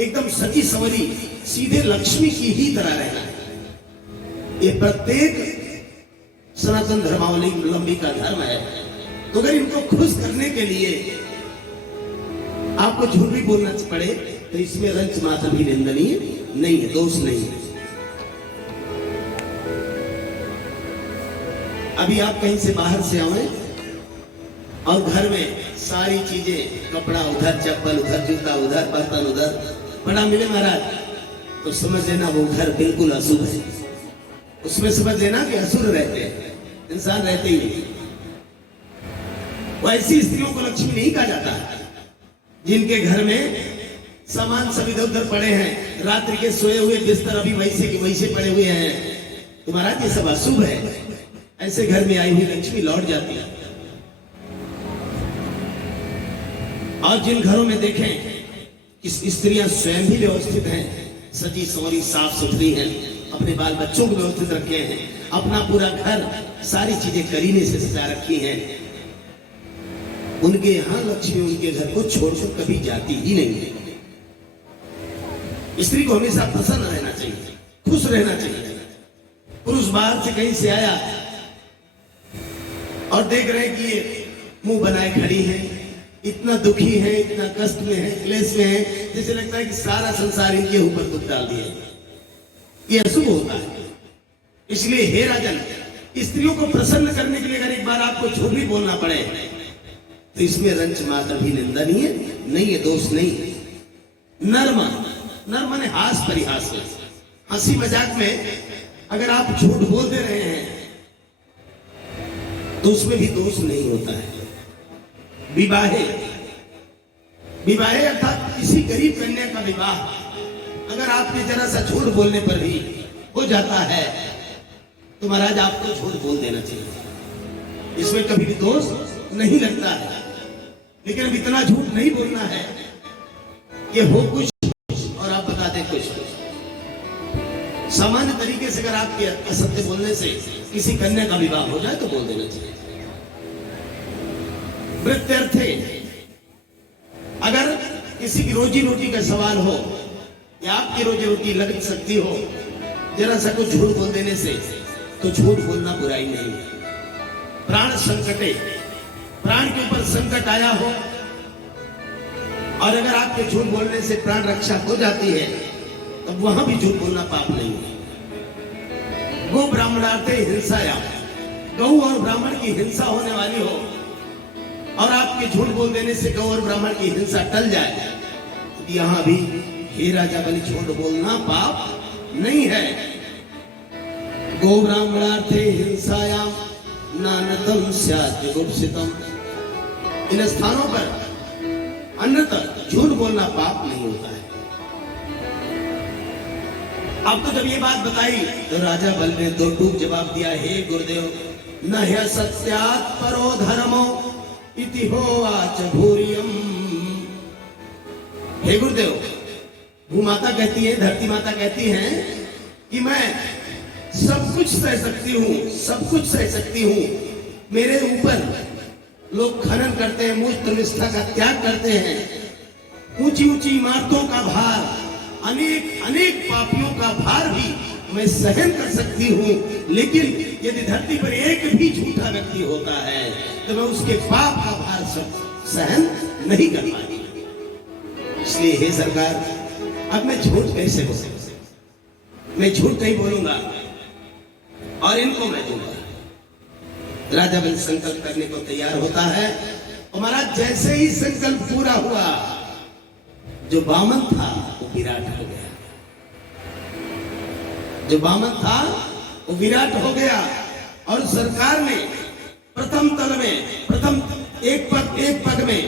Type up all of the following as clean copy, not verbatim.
एकदम सजी सवरी सीधे लक्ष्मी की ही तरह रहना है। ये प्रत्येक सनातन धर्मावलंबी का धर्म है। तो अगर इनको खुश करने के लिए आपको झूठ भी बोलना पड़े तो इसमें रंच मात्र भी निंदनीय नहीं है, दोष नहीं है। अभी आप कहीं से बाहर से आए और घर में सारी चीजें, कपड़ा उधर, चप्पल उधर, जूता उधर, बर्तन उधर पड़ा मिले महाराज, तो समझ लेना वो घर बिल्कुल अशुभ है। उसमें समझ लेना कि असुर रहते हैं, इंसान रहते ही नहीं। वैसी स्त्रियों को लक्ष्मी नहीं कहा जाता है जिनके घर में सामान सब इधर उधर पड़े हैं, रात्रि के सोए हुए बिस्तर अभी वैसे के वैसे पड़े हुए हैं, तो महाराज ये सब अशुभ है। ऐसे घर में आई हुई लक्ष्मी लौट जाती है। और जिन घरों में देखें कि स्त्रियां स्वयं भी व्यवस्थित हैं, सजी संवरी साफ सुथरी हैं, अपने बाल बच्चों को व्यवस्थित रखे हैं, अपना पूरा घर सारी चीजें करीने से सजा रखी हैं, उनके यहां लक्ष्मी उनके घर को छोड़कर कभी जाती ही नहीं है। स्त्री को हमेशा प्रसन्न रहना चाहिए, खुश रहना चाहिए। पुरुष बाहर से कहीं से आया और देख रहे हैं कि ये मुंह बनाए खड़ी है, इतना दुखी है, इतना कष्ट में है, क्लेश में है, जैसे लगता है कि सारा संसार इनके ऊपर दुख डाल दिया। ये अशुभ होता है। इसलिए हे राजन, स्त्रियों को प्रसन्न करने के लिए अगर एक बार आपको झूठ भी बोलना पड़े तो इसमें रंच मात्र भी निंदनीय नहीं है, दोष नहीं है। नर्म, नर्म ने हास परिहास में, हंसी मजाक में अगर आप झूठ बोल दे रहे हैं तो उसमें भी दोष नहीं होता है। विवाहे, विवाहे अर्थात किसी गरीब कन्या का विवाह अगर आपके जरा सा झूठ बोलने पर भी हो जाता है तो महाराज आपको झूठ बोल देना चाहिए, इसमें कभी भी दोष नहीं लगता है। लेकिन अब इतना झूठ नहीं बोलना है कि हो कुछ और आप बता दें कुछ। सामान्य तरीके से अगर आपके असत्य बोलने से किसी कन्या का विवाह हो जाए तो बोल देना चाहिए। वृत्त्यर्थे, अगर किसी की रोजी रोटी का सवाल हो या आपकी रोजी रोटी लग सकती हो जरा सा कुछ झूठ बोल देने से, तो झूठ बोलना बुराई नहीं है। प्राण संकटे, प्राण के ऊपर संकट आया हो और अगर आपके झूठ बोलने से प्राण रक्षा हो जाती है तब वहां भी झूठ बोलना पाप नहीं है। गो ब्राह्मणार्थे हिंसाया, गौ और ब्राह्मण की हिंसा होने वाली हो और आपके झूठ बोल देने से गौ और ब्राह्मण की हिंसा टल जाए तो यहां भी हे राजा बलि झूठ बोलना पाप नहीं है। गो ब्राह्मणार्थे हिंसायाम नानतम स्यात् विगुप्सितम, इन स्थानों पर अन्यथा झूठ बोलना पाप नहीं होता है। अब तो जब ये बात बताई तो राजा बल ने दो टूक जवाब दिया, हे गुरुदेव, न ह्य सत्यात् परो धर्मो इति होवाच भूरियम। हे गुरुदेव, भूमाता कहती है, धरती माता कहती है कि मैं सब कुछ सह सकती हूँ, सब कुछ सह सकती हूँ। मेरे ऊपर लोग खनन करते हैं, मुझ निष्ठा का त्याग करते हैं, ऊंची ऊंची इमारतों का भार, अनेक अनेक पापियों का भार भी मैं सहन कर सकती हूँ। लेकिन यदि धरती पर एक भी झूठा व्यक्ति होता है तो मैं उसके पाप का भार सहन नहीं कर पाती। इसलिए हे सरकार, अब मैं झूठ कैसे बोलूं? मैं झूठ नहीं बोलूंगा और इनको मैं दूंगा। राजा बल संकल्प करने को तैयार होता है और महाराज जैसे ही संकल्प पूरा हुआ, जो वामन था वो विराट हो गया। जो वामन था वो विराट हो गया और सरकार ने प्रथम तल में, प्रथम एक पग में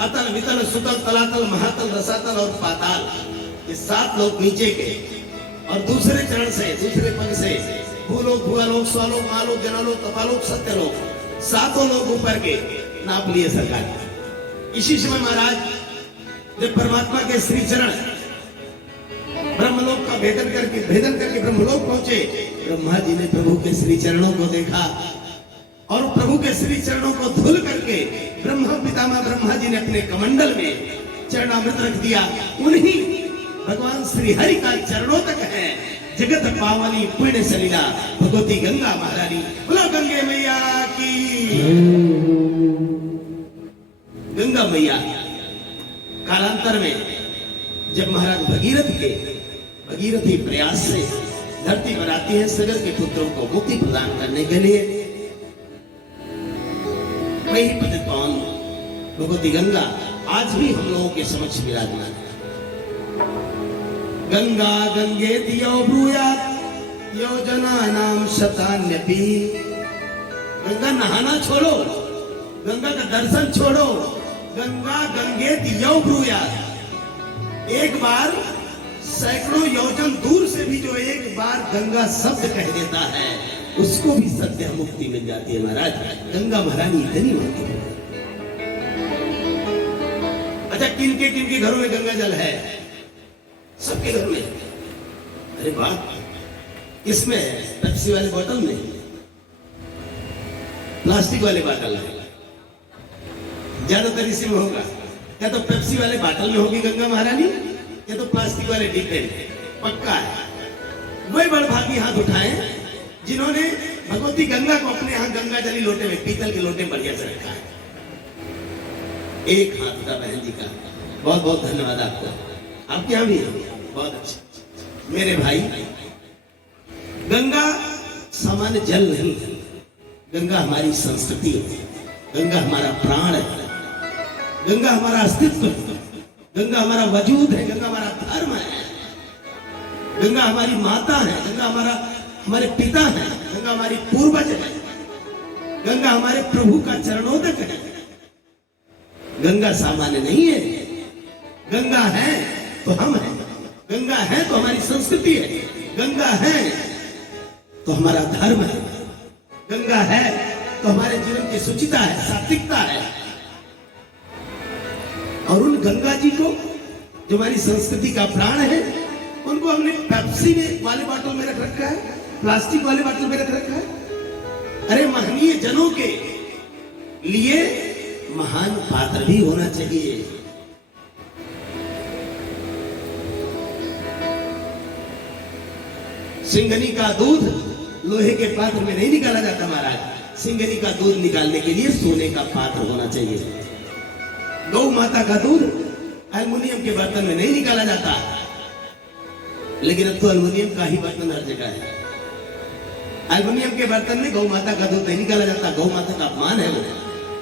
अतल वितल सुतल तलातल महातल रसातल और पाताल, ये 7 लोग नीचे के, और दूसरे चरण से, दूसरे पग से भूलोक, भुआलोक, स्वालोक, महालोक, जनालोक, तपालोक, सत्यलोक, 7 लोग ऊपर के नाप लिए सरकार। इसी समय महाराज जब परमात्मा के श्री चरण ब्रह्मलोक का भेदन करके ब्रह्मलोक पहुंचे, ब्रह्मा जी ने प्रभु के श्री चरणों को देखा और प्रभु के श्री चरणों को धुल करके ब्रह्मा पितामह ब्रह्मा जी ने अपने कमंडल में चरणामृत रख दिया। उन्हीं भगवान श्री हरि का चरणों तक है। जगत पावनी पुण्य सलीला भगवती गंगा महारानी। बोलो गंगे मैया की। गंगा मैया कालांतर में जब महाराज भगीरथी प्रयास से धरती पर आती है सगर के पुत्रों को मुक्ति प्रदान करने के लिए, वही पतित पावन भगवती गंगा आज भी हम लोगों के समक्ष विराजमान है। गंगा गंगे दियो ब्रूयात् योजना नाम शतान्यपि। गंगा नहाना छोड़ो, गंगा का दर्शन छोड़ो, गंगा गंगे दियो ब्रूयात्। एक बार सैकड़ों योजन दूर से भी जो एक बार गंगा शब्द कह देता है उसको भी सत्य मुक्ति मिल जाती है। महाराज गंगा महारानी इतनी महत्व है। अच्छा, किनके घरों में गंगा जल है? सबके घर में। अरे वाह, किसमें? पेप्सी वाले बोतल में, प्लास्टिक वाले बोतल में, ज्यादातर इसी में होगा। या तो पेप्सी वाले बोतल में होगी गंगा महारानी, या तो प्लास्टिक वाले डिब्बे में, पक्का है। वही बड़भागी हाथ उठाए जिन्होंने भगवती गंगा को अपने यहाँ गंगा जली लोटे में, पीतल के लोटे बढ़िया से रखा है। एक हाथ का बहन जी का बहुत बहुत धन्यवाद आपको। आपके यहाँ भी बहुत अच्छा। मेरे भाई, गंगा सामान्य जल नहीं है, गंगा हमारी संस्कृति है, गंगा हमारा प्राण है, गंगा हमारा अस्तित्व है, गंगा हमारा वजूद है, गंगा हमारा धर्म है, गंगा हमारी माता है, गंगा हमारे पिता है, गंगा हमारी पूर्वज है, गंगा हमारे प्रभु का चरणोदक है। गंगा सामान्य नहीं है, गंगा है तो हम हैं, गंगा है तो हमारी संस्कृति है, गंगा है तो हमारा धर्म है, गंगा है तो हमारे जीवन की शुचिता है, सात्विकता है। और उन गंगा जी को जो हमारी संस्कृति का प्राण है, उनको हमने पेप्सी में वाले बोतल में रख रखा है, प्लास्टिक वाले बोतल में रख रखा है। अरे महनीय जनों के लिए महान पात्र भी होना चाहिए। सिंगनी का दूध लोहे के पात्र में नहीं निकाला जाता महाराज। सिंगनी का दूध निकालने के लिए सोने का पात्र होना चाहिए। गौ माता का दूध एल्युमिनियम के बर्तन में नहीं निकाला जाता, लेकिन अब तो एल्युमिनियम का ही बर्तन हर जगह है। एल्युमिनियम के बर्तन में गौ माता का दूध नहीं निकाला जाता, गौ माता का अपमान है वो।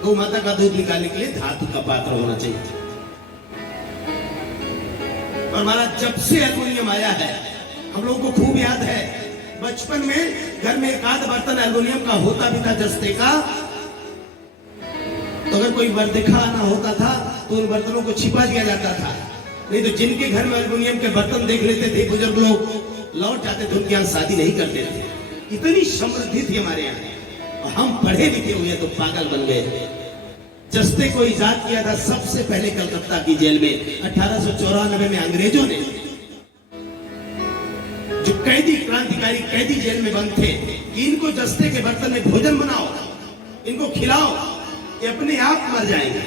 गौ माता का दूध निकालने के लिए धातु का पात्र होना चाहिए। और महाराज जब से एल्युमिनियम आया है, हम लोगों को खूब याद है, बचपन में घर में एक आध बर्तन एल्युमिनियम का होता भी था, जस्ते का। तो अगर कोई बरदिखा आना होता था तो उन बर्तनों को छिपा दिया जाता था, नहीं तो जिनके घर में एल्युमिनियम के बर्तन देख लेते थे बुजुर्ग लोग, लौट जाते थे, उनके यहाँ शादी नहीं करते थे। इतनी समृद्धि थी हमारे यहाँ। और हम पढ़े लिखे हुए तो पागल बन गए। जस्ते को इजाद किया था सबसे पहले कलकत्ता की जेल में 1894 में अंग्रेजों ने। जो कैदी, क्रांतिकारी कैदी जेल में बंद थे, कि इनको जस्ते के बर्तन में भोजन बनाओ, इनको खिलाओ, ये अपने आप मर जाएंगे,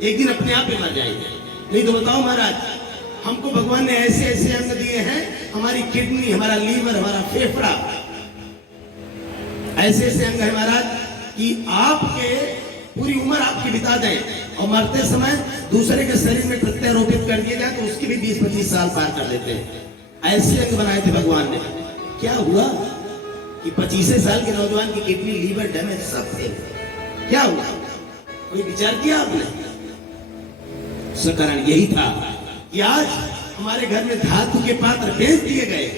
एक दिन अपने आप ही मर जाएंगे। नहीं तो बताओ महाराज, हमको भगवान ने ऐसे ऐसे अंग दिए हैं, हमारी किडनी, हमारा लीवर, हमारा फेफड़ा, ऐसे ऐसे अंग है महाराज कि आपके पूरी उम्र आपकी बिता दें और मरते समय दूसरे के शरीर में प्रत्यारोपित कर दिया जाए तो उसकी भी 20-25 साल पार कर लेते हैं। ऐसे अंग बनाए थे भगवान ने। क्या हुआ कि 25 साल के नौजवान की किडनी, लीवर डैमेज सब थे। क्या हुआ? कोई विचार किया आपने? उसका कारण यही था कि आज हमारे घर में धातु के पात्र बेच दिए गए।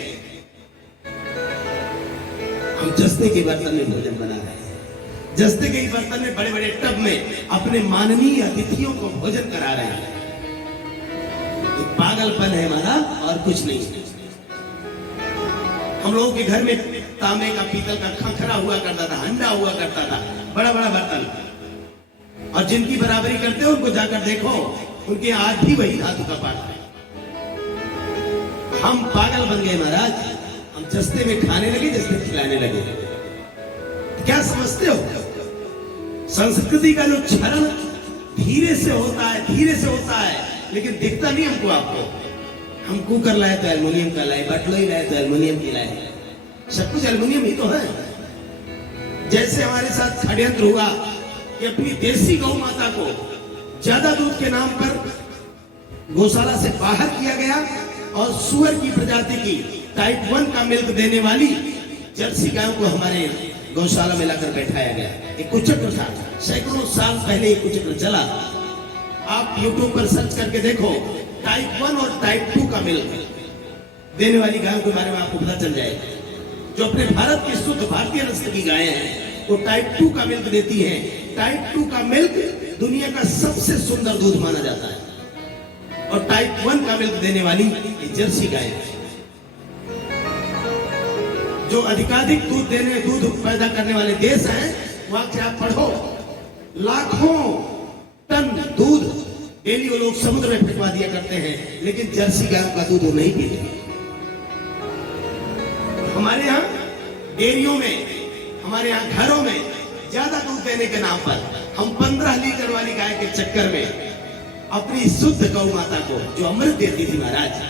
हम जस्ते के बर्तन में भोजन बना रहे हैं, जस्ते के बर्तन में, बड़े बड़े टब में अपने माननीय अतिथियों को भोजन करा रहे हैं। तो पागलपन है हमारा और कुछ नहीं। हम लोगों के घर में तांबे का, पीतल का खंखरा हुआ करता था, हंडा हुआ करता था, बड़ा बड़ा बर्तन। और जिनकी बराबरी करते हो उनको जाकर देखो, उनके आज भी वही धातु का पात्र है। हम पागल बन गए महाराज। हम जस्ते में खाने लगे, जस्ते खिलाने लगे। क्या समझते हो? संस्कृति का जो क्षरण धीरे से होता है, धीरे से होता है, लेकिन दिखता नहीं हमको। आपको हम कुकर लाए तो एल्युमिनियम का लाए, बटलोई लाए तो एल्युमिनियम की लाए, सब कुछ एल्युमिनियम ही तो है। जैसे हमारे साथ षड्यंत्र हुआ कि अपनी देसी गौ माता को ज्यादा दूध के नाम पर गौशाला से बाहर किया गया और सुअर की प्रजाति की टाइप 1 का मिल्क देने वाली जर्सी गायों को हमारे गौशाला में लाकर बैठाया गया। एक कुचक्र था, सैकड़ों साल पहले एक कुचक्र चला। आप यूट्यूब पर सर्च करके देखो, टाइप 1 और टाइप 2 का मिल्क देने वाली गायों के बारे में आपको पता चल जाएगा। जो अपने भारत की शुद्ध भारतीय नस्ल की गायें हैं वो टाइप 2 का मिल्क देती हैं। टाइप 2 का मिल्क दुनिया का सबसे सुंदर दूध माना जाता है और टाइप 1 का मिल्क देने वाली जर्सी गाय जो अधिकाधिक दूध पैदा करने वाले देश हैं, वहां से आप पढ़ो, लाखों टन दूध डेली वो लोग समुद्र में फेंकवा दिया करते हैं, लेकिन जर्सी गायों का दूध वो नहीं पीते। हमारे यहाँ डेयरियों में, हमारे यहाँ घरों में ज्यादा दूध देने के नाम पर हम 15 लीटर वाली गाय के चक्कर में अपनी शुद्ध गौ माता को जो अमृत देती थी महाराज,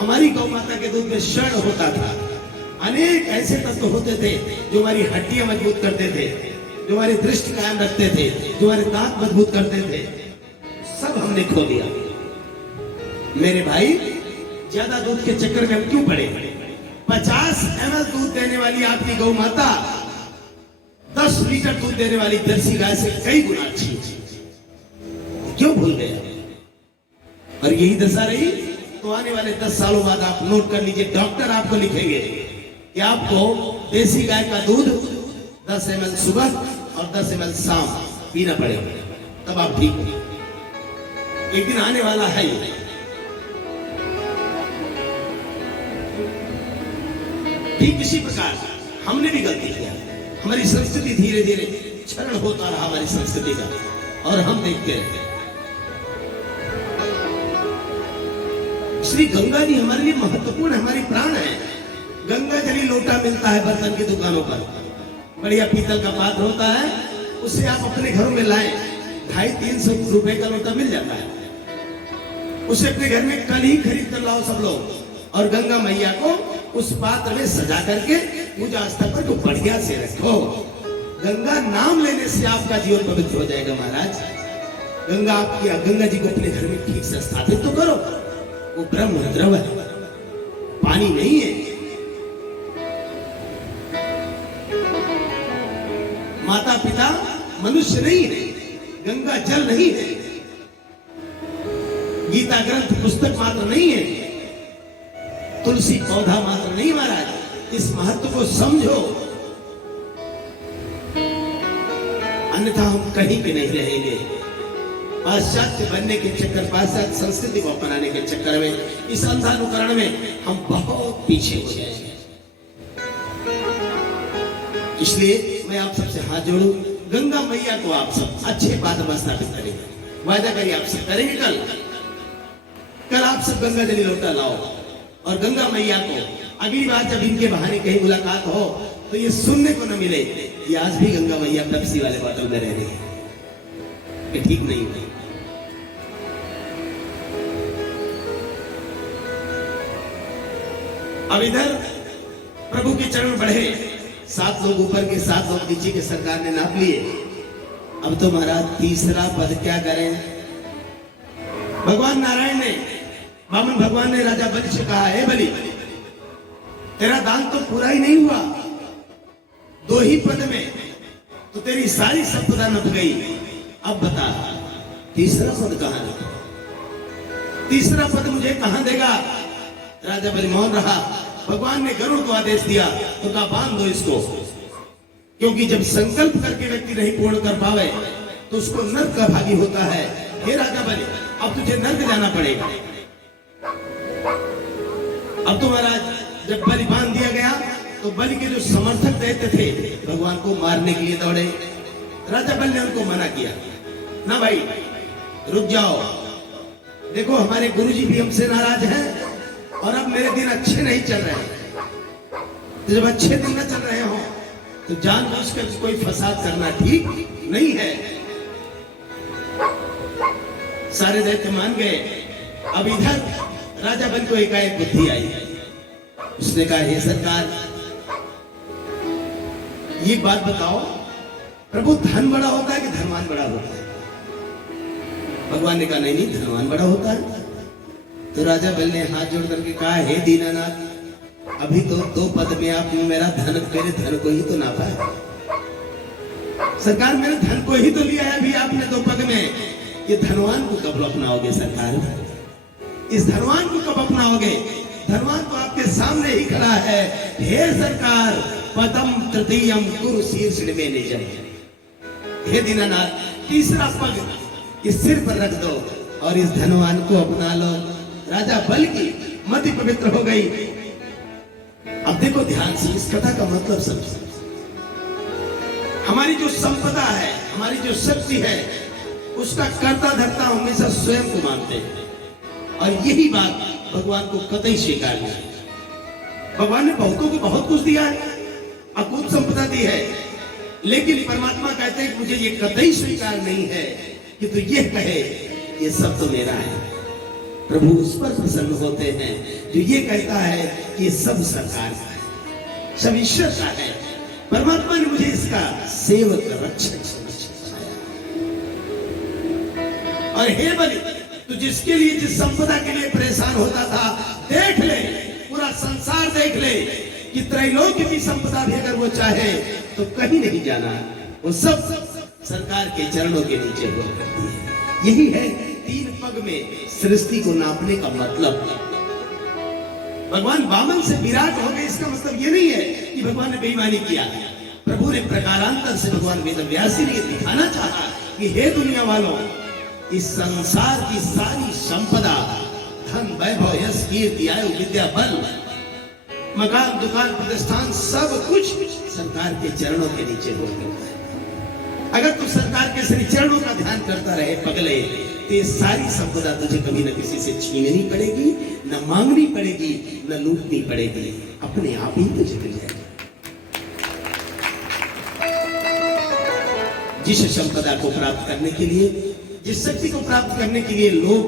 हमारी गौ माता के दूध में क्षण होता था, अनेक ऐसे तत्व होते थे जो हमारी हड्डियां मजबूत करते थे, जो हमारी दृष्टि कायम रखते थे, जो हमारे दांत मजबूत करते थे, सब हमने खो दिया। मेरे भाई, ज्यादा दूध के चक्कर में हम क्यों पड़े? 50 ml दूध देने वाली आपकी गौ माता 10 लीटर दूध देने वाली जर्सी गाय से कई गुना अच्छी क्यों भूल गए? और यही दशा रही तो आने वाले 10 सालों बाद आप नोट कर लीजिए, डॉक्टर आपको लिखेंगे कि आपको देसी गाय का दूध 10 ml सुबह और 10 ml शाम पीना पड़ेगा, तब आप ठीक होंगे। एक दिन आने वाला है। ठीक इसी प्रकार हमने भी गलती किया, हमारी संस्कृति धीरे धीरे क्षरण होता रहा हमारी संस्कृति का, और हम देखते रहे। श्री गंगा जी हमारे लिए महत्वपूर्ण, हमारी प्राण है। गंगा जली लोटा मिलता है बर्तन की दुकानों पर, बढ़िया पीतल का पात्र होता है, उसे आप अपने घरों में लाएं, 250-300 रुपए का लोटा मिल जाता है, उसे अपने घर में कल ही खरीद कर लाओ सब लोग, और गंगा मैया को उस पात्र में सजा करके पूजा स्थल पर तो बढ़िया से रखो। गंगा नाम लेने से आपका जीवन पवित्र हो जाएगा महाराज। गंगा जी को अपने घर में ठीक से स्थापित तो करो। वो ब्रह्म द्रव है, पानी नहीं है। माता पिता मनुष्य नहीं है, गंगा जल नहीं है, गीता ग्रंथ पुस्तक मात्र नहीं है, तुलसी पौधा मात्र नहीं महाराज। इस महत्व को समझो, अन्यथा हम कहीं पे नहीं रहेंगे। पाश्चात्य बनने के चक्कर, पाश्चात्य संस्कृति को अपनाने के चक्कर में, इस अंधानुकरण में हम बहुत पीछे हो जाएंगे। इसलिए मैं आप सबसे हाथ जोड़ू, गंगा मैया को आप सब अच्छे पात्र में स्थापित करेंगे, वायदा करिए आप सब करेंगे। कल आप सब गंगा जली लोटा लाओ, और गंगा मैया को अगली बार जब इनके बहाने कहीं मुलाकात हो तो ये सुनने को न मिले कि आज भी गंगा मैया पेप्सी वाले बोतल में रह रही है, ये ठीक नहीं है। अब इधर प्रभु के चरण बढ़े, 7 लोग ऊपर के 7 लोग नीचे के सरकार ने नाप लिए। अब तो महाराज तीसरा पद क्या करें? भगवान नारायण ने, वामन भगवान ने राजा बलि से कहा, हे बलि, तेरा दान तो पूरा ही नहीं हुआ, 2 ही पद में तो तेरी सारी संपदा नप गई। अब बता तीसरा पद कहां है? तीसरा पद मुझे कहां देगा? राजा बलि मौन रहा। भगवान ने गरुड़ को आदेश दिया, तो कहा बांध दो इसको, क्योंकि जब संकल्प करके व्यक्ति नहीं पूर्ण कर पावे तो उसको नर्क का भागी होता है। हे राजा बलि, अब तुझे नर्क जाना पड़ेगा। अब तो महाराज जब बलि बांध दिया गया तो बलि के जो समर्थक दैत्य थे भगवान को मारने के लिए दौड़े। राजा बलि ने उनको मना किया, ना भाई रुक जाओ, देखो हमारे गुरुजी भी हमसे नाराज हैं और अब मेरे दिन अच्छे नहीं चल रहे। तो जब अच्छे दिन न चल रहे हो तो जानबूझकर कोई फसाद करना ठीक नहीं है। सारे दैत्य मान गए। अब इधर राजा बलि को एकाएक बुद्धि आई। उसने कहा, हे सरकार, ये बात बताओ, प्रभु धन बड़ा होता है कि धनवान बड़ा होता है? भगवान ने कहा, नहीं नहीं, धनवान बड़ा होता है। तो राजा बलि ने हाथ जोड़ करके कहा, हे दीनानाथ, अभी तो 2 पद में आप मेरे धन को ही तो नापा है। सरकार, मेरे धन को ही तो लिया है अभी आपने 2 पद में। ये धनवान को कब अपनाओगे सरकार? इस धनवान को कब अपनाओगे? धनवान तो आपके सामने ही खड़ा है। हे सरकार, पदम तृतीयम कुरु शीर्ष में निजम। हे दीनानाथ, तीसरा पग इस सिर पर रख दो और इस धनवान को अपना लो। राजा बलि की मति पवित्र हो गई। अब देखो ध्यान से, इस कथा का मतलब समझो। हमारी जो संपदा है, हमारी जो शक्ति है, उसका कर्ता धर्ता हमेशा स्वयं को मानते हैं, और यही बात भगवान को कतई स्वीकार नहीं। भगवान ने बहुतों को बहुत कुछ दिया है, अकूत संपदा दी है, लेकिन परमात्मा कहते हैं कि मुझे ये कतई स्वीकार नहीं है कि तू ये कहे ये सब तो मेरा है। प्रभु उस पर प्रसन्न होते हैं जो ये कहता है कि सब सरकार का है, सब ईश्वर का है। परमात्मा ने मुझे इसका सेवक रक्षक समझाया। और हे बलि, तू जिसके लिए, जिस संपदा के लिए परेशान होता था, देख ले, पूरा संसार देख ले कि त्रैलोक्य की संपदा भी अगर वो चाहे तो कहीं नहीं जाना, वो सब सरकार के चरणों के नीचे हुआ करती है। यही है 3 पग में सृष्टि को नापने का मतलब। भगवान वामन से विराट हो गए, इसका मतलब ये नहीं है कि भगवान ने बेईमानी किया। प्रभु ने प्रकारांतर से भगवान वेदव्यास ने दिखाना चाहा कि हे दुनिया वालों, इस संसार की सारी संपदा, धन, वैभव, यश, कीर्ति, आयु, विद्या, बल, मकान, दुकान, प्रतिष्ठान, सब कुछ सरकार के चरणों के नीचे हुआ करता है। अगर तू सरकार के श्री चरणों का ध्यान करता रहे पगले, तो ये सारी संपदा तुझे कभी न किसी से छीननी पड़ेगी, न मांगनी पड़ेगी, न लूटनी पड़ेगी, अपने आप ही तुझे मिल जाएगी। जिस संपदा को प्राप्त करने के लिए, जिस शक्ति को प्राप्त करने के लिए लोग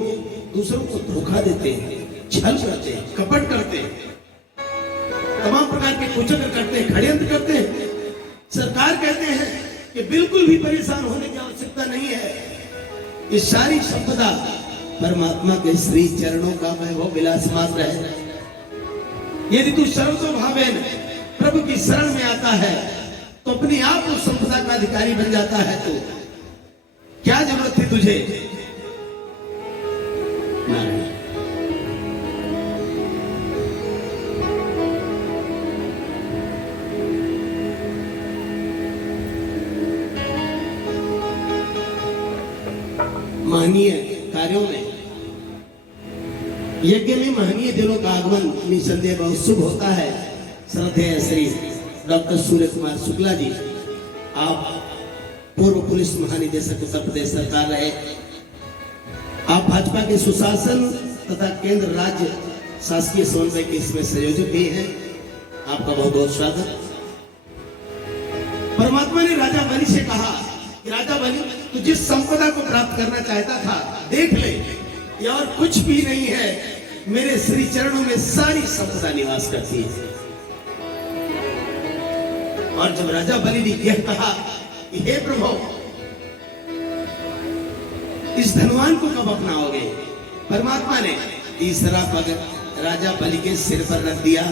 दूसरों को धोखा देते हैं, छल करते हैं, कपट करते हैं, तमाम प्रकार के कुचक्र करते हैं, षड्यंत्र करते हैं, सरकार कहते हैं कि बिल्कुल भी परेशान होने की आवश्यकता नहीं है। ये सारी संपदा परमात्मा के श्री चरणों का वैभव विलास मात्र है। यदि तू सर्वतो भावेन प्रभु की शरण में आता है तो अपने आप उस संपदा का अधिकारी बन जाता है। तो क्या जरूरत थी तुझे? नहीं। महनीय कार्यों में, यज्ञ में महनीय दिनों का आगमन निसंदेह बहुत शुभ होता है। श्रद्धेय श्री डॉक्टर सूर्य कुमार शुक्ला जी, आप पूर्व पुलिस महानिदेशक उत्तर प्रदेश सरकार रहे। आप भाजपा के सुशासन तथा केंद्र राज्य शासकीय समन्वय के इसमें संयोजक भी हैं। आपका बहुत बहुत स्वागत। परमात्मा ने राजा बलि से कहा कि राजा बलि, तू जिस संपदा को प्राप्त करना चाहता था, देख ले, ये और कुछ भी नहीं है, मेरे श्री चरणों में सारी संपदा निवास करती है। और जब राजा बलि ने यह कहा कि हे प्रभु, इस धनवान को कब अपनाओगे, परमात्मा ने तीसरा पग राजा बलि के सिर पर रख दिया।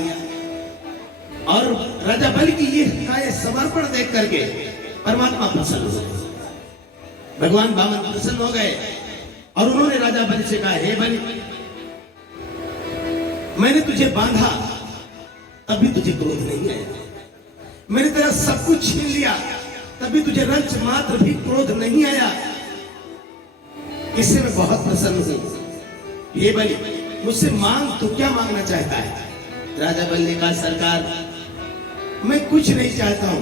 और राजा बलि की यह समर्पण देख करके परमात्मा प्रसन्न हो गए, भगवान वामन प्रसन्न हो गए। और उन्होंने राजा बलि से कहा, हे बलि, मैंने तुझे बांधा तभी तुझे क्रोध नहीं आया, मैंने तेरा सब कुछ छीन लिया तभी तुझे रंच मात्र भी क्रोध नहीं आया। इससे मैं बहुत प्रसन्न हूं। हे बलि, मुझसे मांग, तो क्या मांगना चाहता है? राजा बलि ने कहा, सरकार, मैं कुछ नहीं चाहता हूं,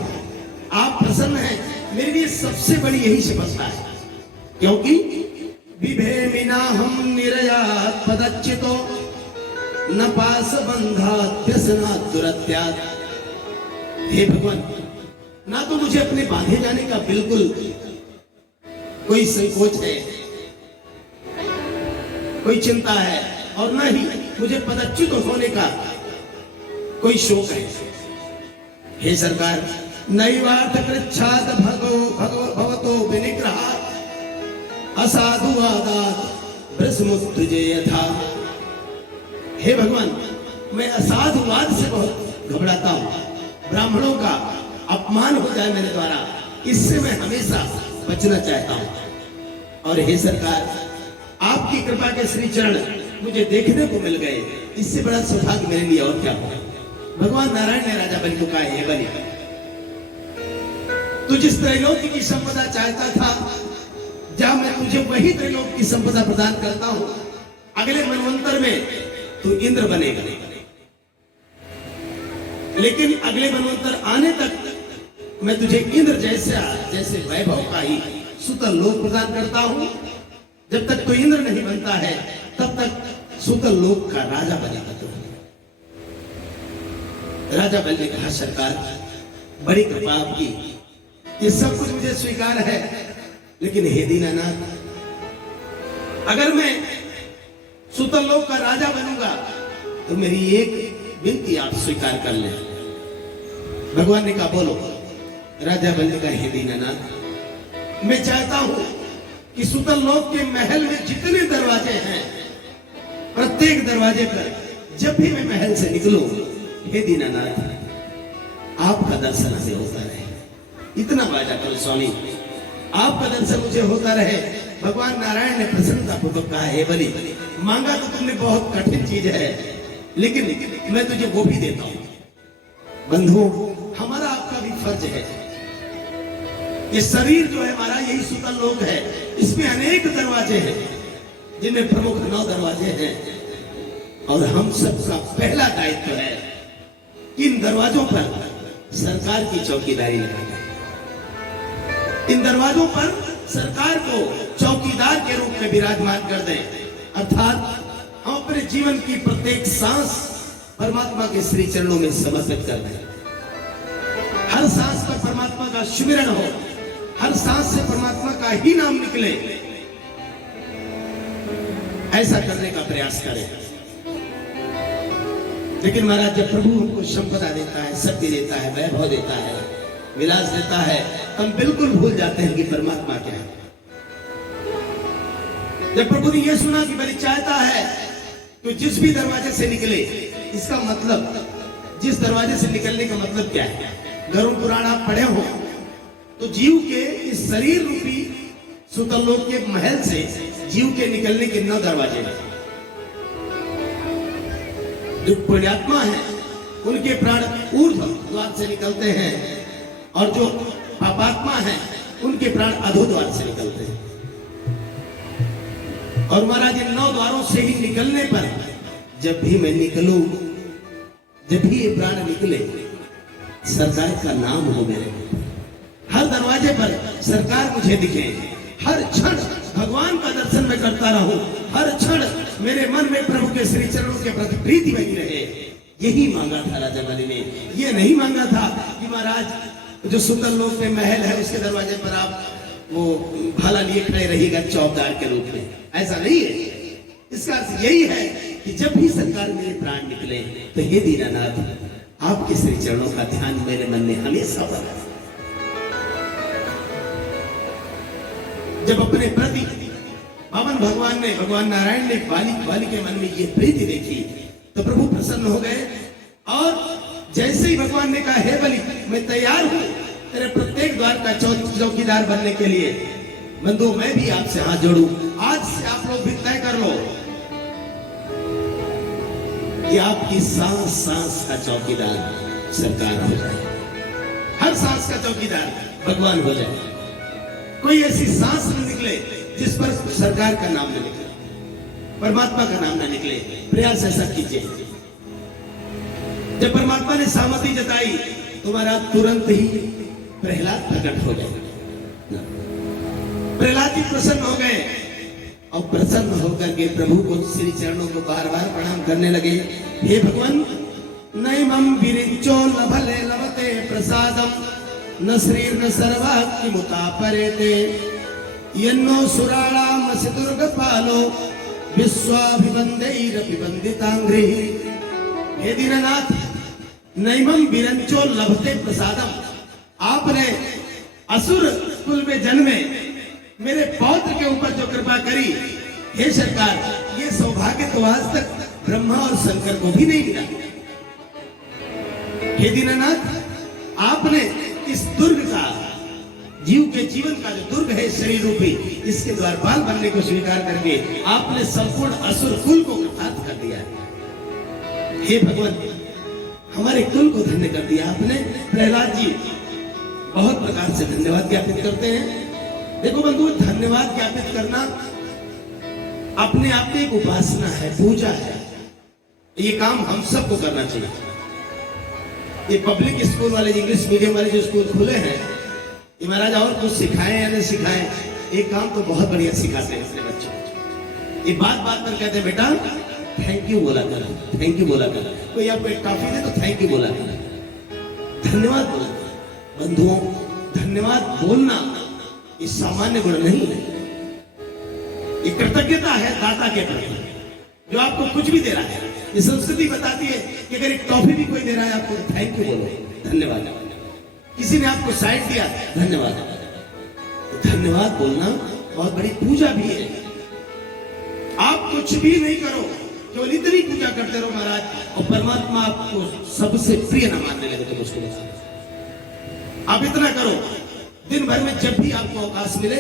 आप प्रसन्न हैं, मेरे लिए सबसे बड़ी यही समस्या है। क्योंकि विभे बिना हम निर्यात पदच्युतो न पास बंधात व्यसनात् दुरत्यात्। हे भगवान, ना तो मुझे अपने बांधे जाने का बिल्कुल कोई संकोच है, कोई चिंता है, और ना ही मुझे पदच्युत होने का कोई शौक है। हे सरकार, नैवार्थ कृच्छाद भवतो विनिग्रह असाधुवादात ब्रह्मोत्तुजे यथा। हे भगवान, मैं असाधुवाद से बहुत घबराता हूं। ब्राह्मणों का अपमान हो जाए मेरे द्वारा, इससे मैं हमेशा बचना चाहता हूं। और हे सरकार, आपकी कृपा के श्री चरण मुझे देखने को मिल गए, इससे बड़ा सौभाग्य मेरे लिए और क्या होगा। भगवान नारायण ने राजा बलि को कहा, हे बलि, तू जिस त्रैलोक्य की संपदा चाहता था, जहां मैं तुझे वही त्रैलोक्य की संपदा प्रदान करता हूं। अगले मनवंतर में तू इंद्र बनेगा, लेकिन अगले मनवंतर आने तक मैं तुझे इंद्र जैसे वैभव का ही सुतल लोक प्रदान करता हूं। जब तक तो इंद्र नहीं बनता है, तब तक सुतल लोक का राजा बनेगा तू। राजा बलि ने कहा, सरकार, बड़ी कृपा आपकी, ये सब कुछ मुझे स्वीकार है, लेकिन हे दीनानाथ, अगर मैं सुतल लोक का राजा बनूंगा तो मेरी एक विनती आप स्वीकार कर लें। भगवान ने कहा, बोलो। राजा बलि ने कहा, हे दीनानाथ, मैं चाहता हूं कि सुतल लोक के महल में जितने दरवाजे हैं, प्रत्येक दरवाजे पर जब भी मैं महल से निकलूं, हे दीनानाथ, आपका दर्शन से होता रहे। इतना वादा करो स्वामी, आपका दर्शन मुझे होता रहे। भगवान नारायण ने प्रसन्नता पूर्वक कहा, हे बलि, मांगा तो तुमने बहुत कठिन चीज है, लेकिन मैं तुझे वो भी देता हूं। बंधुओं, हमारा आपका भी फर्ज है। ये शरीर जो है हमारा, यही सुतल लोक है। इसमें अनेक दरवाजे हैं, जिनमें प्रमुख 9 दरवाजे हैं, और हम सबका पहला दायित्व है इन दरवाजों पर सरकार की चौकीदारी लगाना। इन दरवाजों पर सरकार को चौकीदार के रूप में विराजमान कर दें, अर्थात हम अपने जीवन की प्रत्येक सांस परमात्मा के श्री चरणों में समर्पित कर दें। हर सांस पर परमात्मा का सुमिरन हो, हर सांस से परमात्मा का ही नाम निकले, ऐसा करने का प्रयास करें। लेकिन महाराज, जब प्रभु हमको संपदा देता है, शक्ति देता है, वैभव देता है, विलास देता है, हम बिल्कुल भूल जाते हैं कि परमात्मा क्या है। जब प्रभु ने यह सुना कि बलि चाहता है तो जिस भी दरवाजे से निकले, इसका मतलब, जिस दरवाजे से निकलने का मतलब क्या है? गरुड़ पुराण आप पढ़े हो तो जीव के इस शरीर रूपी सुतल लोक के महल से जीव के निकलने के 9 दरवाजे हैं। जो पुण्यात्मा है उनके प्राण ऊर्ध्व द्वार से निकलते हैं, और जो पापात्मा है उनके प्राण अधो द्वार से निकलते हैं। और महाराज, इन 9 द्वारों से ही निकलने पर जब भी मैं निकलूं, जब भी ये प्राण निकले, सरकार का नाम हो मेरे। हर दरवाजे पर सरकार मुझे दिखे, हर क्षण भगवान का दर्शन मैं करता रहूं, हर क्षण मेरे मन में प्रभु के श्री चरणों के प्रति प्रीति बनी रहे। यही मांगा था राजा बलि ने। ये नहीं मांगा था कि महाराज जो सुंदर लोक में महल है उसके दरवाजे पर आप वो भाला लिए खड़े रहिएगा चौकीदार के रूप में, ऐसा नहीं है। इसका अर्थ यही है कि जब भी सरकार मेरे प्राण निकले तो हे दीनानाथ, आपके श्री चरणों का ध्यान मेरे मन में हमेशा बना। जब अपने प्रति भवन भगवान ने, भगवान नारायण ने बाली के मन में ये प्रीति देखी तो प्रभु प्रसन्न हो गए। और जैसे ही भगवान ने कहा, हे बलि, मैं तैयार हूं तेरे प्रत्येक द्वार का चौकीदार बनने के लिए। बंधु, मैं भी आपसे हाथ जोड़ू, आज से आप लोग भी तय कर लो कि आपकी सांस सांस का चौकीदार सरकार हो जाए, हर सांस का चौकीदार भगवान हो जाए। कोई ऐसी सांस न निकले जिस पर सरकार का नाम न निकले, परमात्मा का नाम न निकले। प्रयास ऐसा कीजिए। जब परमात्मा ने सहमति जताई तो महाराज तुरंत ही प्रहलाद प्रकट हो गए। प्रहलाद जी प्रसन्न हो गए और प्रसन्न होकर के प्रभु को श्री चरणों को बार बार प्रणाम करने लगे। हे भगवान, नैमं विरिंचो लभले लभते प्रसादम न श्रीर न सर्वाक्ति मुता परेते यन्नो सुराणाम सिदुर्ग पालो विश्वाभिवंदैरपि वंदितांग्रे। हे दीननाथ नैमं विरंचो लभते प्रसादम। आपने असुर कुल में जन्मे मेरे पौत्र के ऊपर जो कृपा करी, हे सरकार, ये सौभाग्य तो आज तक ब्रह्मा और शंकर को भी नहीं मिला। हे दीननाथ आपने इस दुर्ग का, जीव के जीवन का जो दुर्ग है शरीर रूपी, इसके द्वारपाल बनने को स्वीकार करके आपने संपूर्ण असुर कुल को कृतार्थ कर दिया। हे भगवान, हमारे कुल को धन्य कर दिया आपने। प्रहलाद जी बहुत प्रकार से धन्यवाद ज्ञापित करते हैं। देखो बंधु, धन्यवाद ज्ञापित करना अपने आप में एक उपासना है, पूजा है। ये काम हम सबको करना चाहिए। ये पब्लिक स्कूल वाले, इंग्लिश मीडियम वाले जो स्कूल खुले हैं, ये महाराज और कुछ सिखाएं या नहीं सिखाएं, एक काम तो बहुत बढ़िया सिखाते हैं अपने बच्चों को। ये बात बात पर कहते हैं, बेटा थैंक यू बोला कर, थैंक यू बोला कर। कोई आपको एक टॉफी दे तो थैंक यू बोला कर, धन्यवाद बोला कर। बंधुओं, धन्यवाद बोलना ये सामान्य गुण नहीं है, ये कृतज्ञता है दाता के प्रति जो आपको कुछ भी दे रहा है। ये संस्कृति बताती है कि अगर एक टॉफी भी कोई दे रहा है आपको, तो थैंक यू बोलो, धन्यवाद। किसी ने आपको साइड दिया, धन्यवाद। तो धन्यवाद बोलना बहुत बड़ी पूजा भी है। आप कुछ भी नहीं करो, केवल इतनी पूजा करते रहो महाराज, और परमात्मा आपको सबसे प्रिय न मानने लगे तो मुझको बता। आप इतना करो, दिन भर में जब भी आपको अवकाश मिले,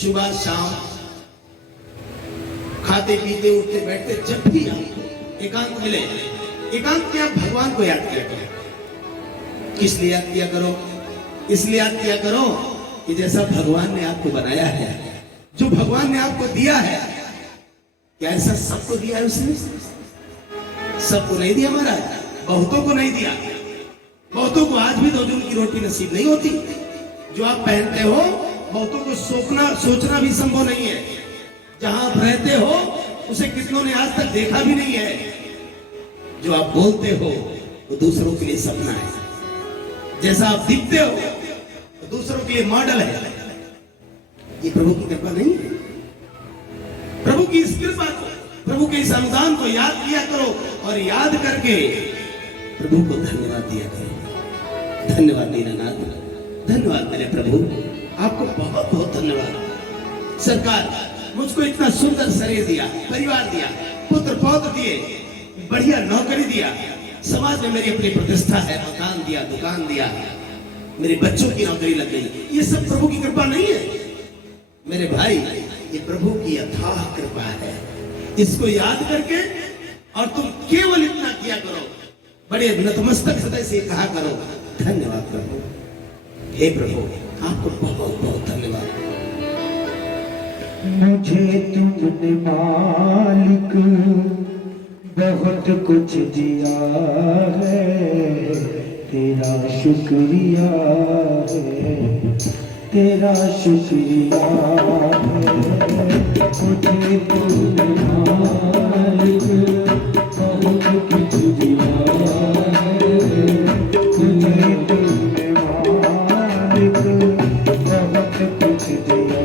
सुबह शाम, खाते पीते उठते बैठते, जब भी आपको एकांत मिले, एकांत में आप भगवान को याद किया करो। किस लिए याद किया करो? इसलिए याद किया करो कि जैसा भगवान ने आपको बनाया है, जो भगवान ने आपको दिया है, क्या ऐसा सबको दिया है उसने? सबको नहीं दिया महाराज, बहुतों को नहीं दिया। बहुतों को आज भी दो दिन की रोटी नसीब नहीं होती। जो आप पहनते हो, बहुतों को सोचना भी संभव नहीं है। जहां आप रहते हो उसे कितनों ने आज तक देखा भी नहीं है। जो आप बोलते हो वो दूसरों के लिए सपना है। जैसा आप दिखते हो वो दूसरों के लिए मॉडल है। ये प्रभु की कृपा नहीं है। प्रभु की इस कृपा को, प्रभु के इस अनुदान को याद किया करो, और याद करके प्रभु को धन्यवाद दिया करो। धन्यवाद दीननाथ, धन्यवाद मेरे प्रभु, आपको बहुत बहुत धन्यवाद। सरकार मुझको इतना सुंदर शरीर दिया, परिवार दिया, पुत्र पौत्र दिए, बढ़िया नौकरी दिया, समाज में मेरी अपनी प्रतिष्ठा है, मकान दिया, दुकान दिया, मेरे बच्चों की नौकरी लग गई। ये सब प्रभु की कृपा नहीं है मेरे भाई, ये प्रभु की अथाह कृपा है। इसको याद करके और तुम केवल इतना किया करो, बड़े नतमस्तक हृदय से कहा करो, धन्यवाद प्रभु। हे प्रभु, आपको बहुत बहुत धन्यवाद। मुझे तुमने मालिक बहुत कुछ दिया है, तेरा शुक्रिया है, तेरा शुक्रिया है। मुझे तुमने मालिक बहुत कुछ दिया है, मुझे तुमने मालिक बहुत कुछ दिया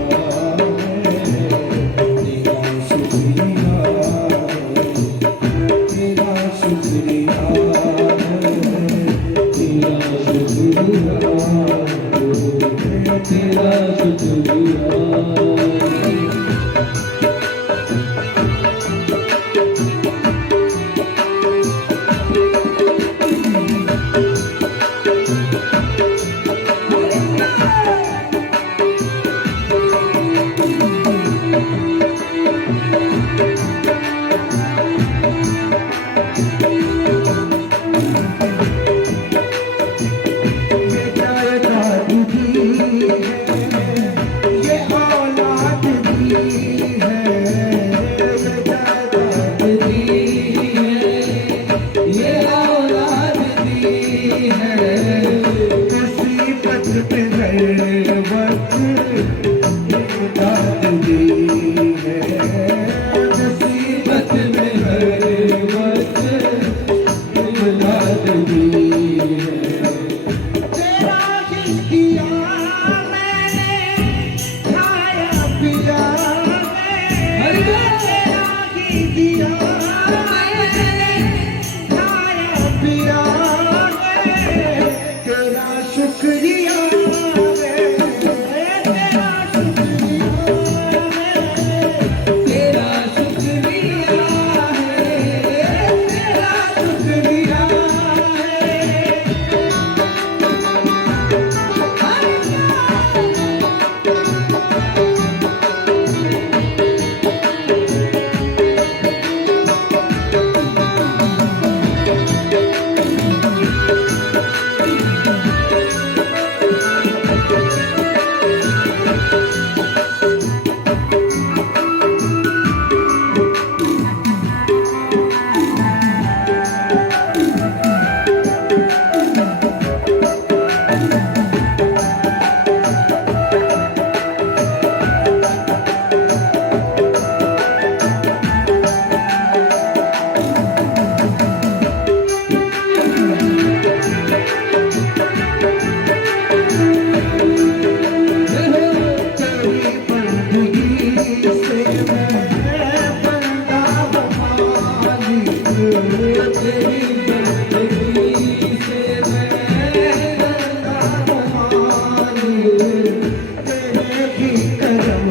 तेरी बंदगी से मैं रंगा हूँ मालिक, तेरे ही करम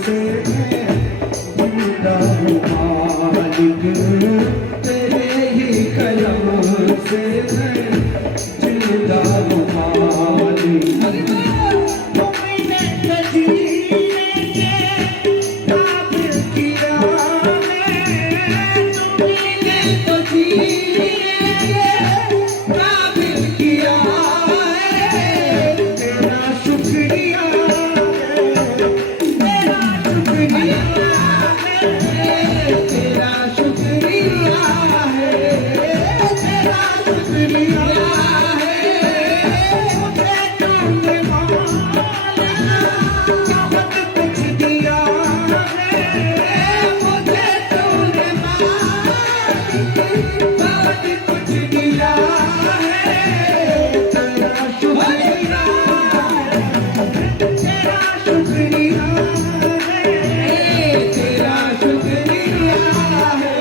से मैं जिंदा हूँ मालिक, तेरे ही करम से मैं जिंदा हूँ मालिक। तुमने तजीने के काबिल किया है, तुमने तजीने के काबिल किया है, तेरा शुक्रिया है, तेरा शुक्रिया है, तेरा शुक्रिया है, तेरा शुक्रिया है। मुझे तुमने बहुत कुछ दिया है, मुझे तुमने बहुत कुछ दिया है, तेरा शुक्रिया है, तेरा शुक्रिया है, तेरा शुक्रिया है, तेरा शुक्रिया है,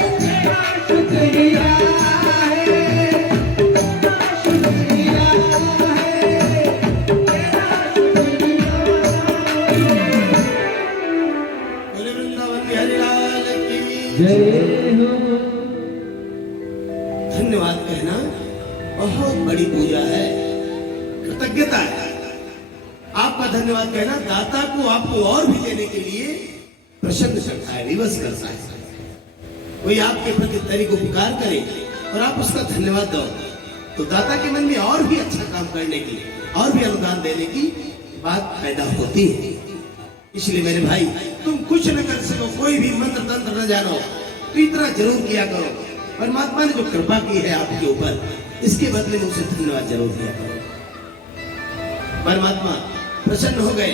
तेरा शुक्रिया है, तेरा शुक्रिया। बोले वृंदावन बिहारी लाल की जय हो। धन्यवाद कहना बहुत बड़ी पूजा है, कृतज्ञता है। आपका धन्यवाद कहना दाता को आपको और भी देने के लिए प्रसन्न करता है, विवश करता है। कोई आपके प्रति तरी को पुकार करे और आप उसका धन्यवाद दो तो दाता के मन में और भी अच्छा काम करने की, और भी अनुदान देने की बात पैदा होती है। इसलिए मेरे भाई, तुम कुछ न कर सको, कोई भी मंत्र तंत्र न जानो, तो इतना जरूर किया करो। परमात्मा ने जो कृपा की है आपके ऊपर, इसके बदले में उसे धन्यवाद जरूर दिया करो। परमात्मा प्रसन्न हो गए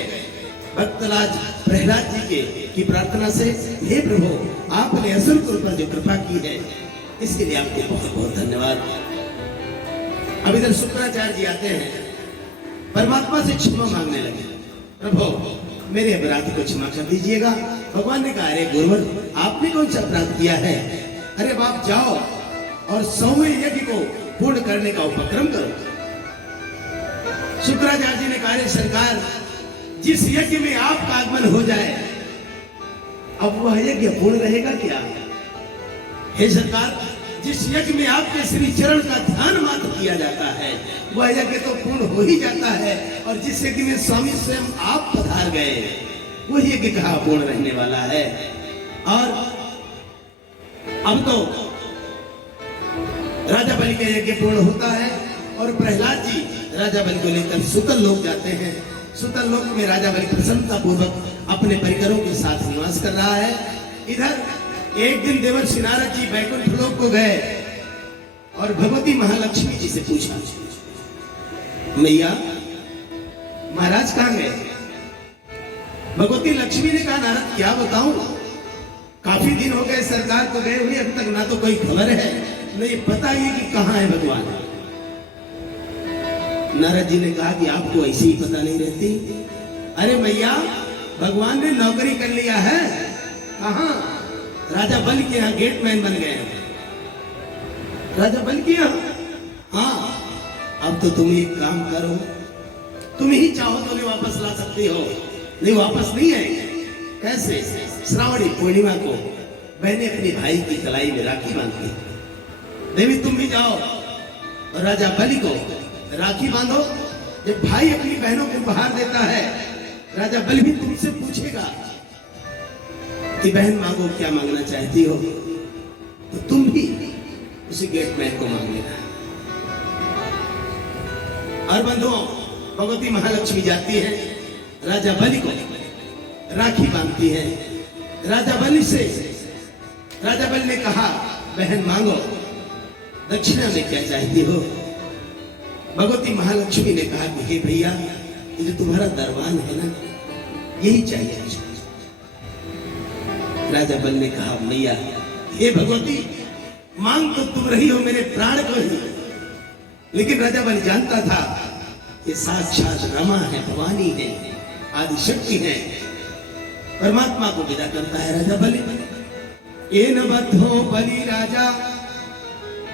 भक्तराज प्रहलाद जी के की प्रार्थना से। हे प्रभु, आपने असुर पर जो कृपा की है, इसके लिए आपको बहुत बहुत धन्यवाद। अब इधर शुक्राचार्य जी आते हैं, परमात्मा से क्षमा मांगने लगे। प्रभु, मेरे अपराध को क्षमा कर दीजिएगा। भगवान ने कहा, अरे गुरुवर, आपने कौन सा अपराध किया है? अरे बाप, जाओ और 100वें यज्ञ को पूर्ण करने का उपक्रम करो। शुक्राचार्य जी ने कहा, अरे सरकार, जिस यज्ञ में आपका आगमन हो जाए, अब वह यज्ञ पूर्ण रहेगा क्या? हे सरकार, जिस यज्ञ में आपके श्री चरण का ध्यान मात्र किया जाता है, वह यज्ञ तो पूर्ण हो ही जाता है। और जिस यज्ञ में स्वामी स्वयं आप पधार गए, वह यज्ञ कहाँ पूर्ण रहने वाला है? और अब तो राजा बलि का यज्ञ पूर्ण होता है और प्रहलाद जी राजा बलि को लेकर सुतल लोक जाते हैं। सुतल लोक में राजा बलि प्रसन्नता पूर्वक अपने परिकरों के साथ निवास कर रहा है। इधर एक दिन देवर्षि नारद जी बैकुंठ लोक को गए और भगवती महालक्ष्मी जी से पूछा, मैया, महाराज कहाँ गए? भगवती लक्ष्मी ने कहा, नारद क्या बताऊं, काफी दिन हो गए सरकार को गए हुए, अभी तक ना तो कोई खबर है, न ये पता ही कि कहाँ है भगवान। नारद जी ने कहा कि आपको ऐसे ही पता नहीं रहती? अरे मैया, भगवान ने नौकरी कर लिया है। कहाँ? राजा बलि के यहाँ गेटमैन बन गए हैं। राजा बलि के यहाँ? हाँ। अब तो तुम एक काम करो, तुम ही चाहो तो नहीं वापस ला सकती हो। नहीं, वापस नहीं आएंगे। कैसे? श्रावणी पूर्णिमा को बहने अपने भाई की कलाई में राखी बांधती। देवी, तुम भी जाओ और राजा बलि को राखी बांधो। जब भाई अपनी बहनों को उपहार देता है, राजा बलि भी तुमसे पूछेगा कि बहन मांगो, क्या मांगना चाहती हो, तो तुम भी उसी गेटमैन को मांग लेना। और बंधुओं, भगवती महालक्ष्मी जाती है, राजा बलि को राखी बांधती है। राजा बलि ने कहा, बहन मांगो, दक्षिणा में क्या चाहती हो? भगवती महालक्ष्मी ने कहा कि हे भैया, ये जो तुम्हारा दरबान है ना, यही चाहिए। राजा बलि ने कहा, मैया, हे भगवती, मांग तो तुम रही हो मेरे प्राण को ही। लेकिन राजा बलि जानता था कि साक्षात रमा है, भवानी है, आदि शक्ति है। परमात्मा को विदा करता है राजा बलि। येन बद्धो बलि राजा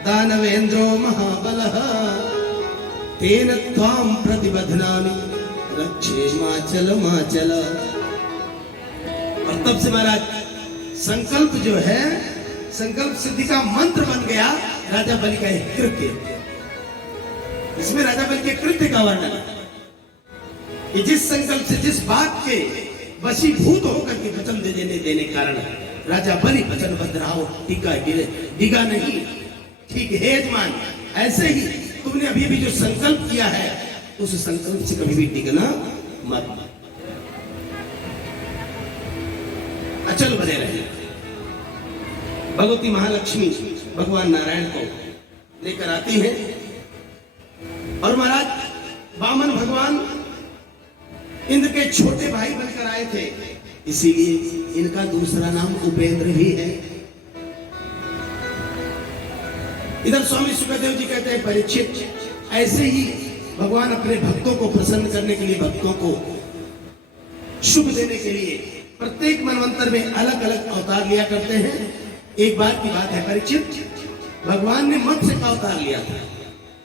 दानवेन्द्रो महाबलः तेन त्वां प्रतिबध्नामि रक्षे माचल माचल। और तब से महाराज संकल्प जो है, संकल्प सिद्धि का मंत्र बन गया राजा बलि का एक कृत्य। इसमें राजा बलि के कृत्य का वर्णन है कि जिस संकल्प से, जिस बात के वशीभूत होकर के वचन देने कारण राजा बलि वचनबद्ध रहा, हो टीका डिगा नहीं। ठीक है यजमान, ऐसे ही तुमने अभी भी जो संकल्प किया है उस संकल्प से कभी भी डिगना मत। अचल बने रहे। भगवती महालक्ष्मी भगवान नारायण को लेकर आती है और महाराज वामन भगवान इंद्र के छोटे भाई बनकर आए थे, इसीलिए इनका दूसरा नाम उपेंद्र ही है। इधर स्वामी सुखदेव जी कहते हैं परीक्षित, ऐसे ही भगवान अपने भक्तों को प्रसन्न करने के लिए, भक्तों को शुभ देने के लिए प्रत्येक मनवंतर में अलग अलग अवतार लिया करते हैं। एक बार की बात है, परीक्षित भगवान ने मत्स्य का अवतार लिया था।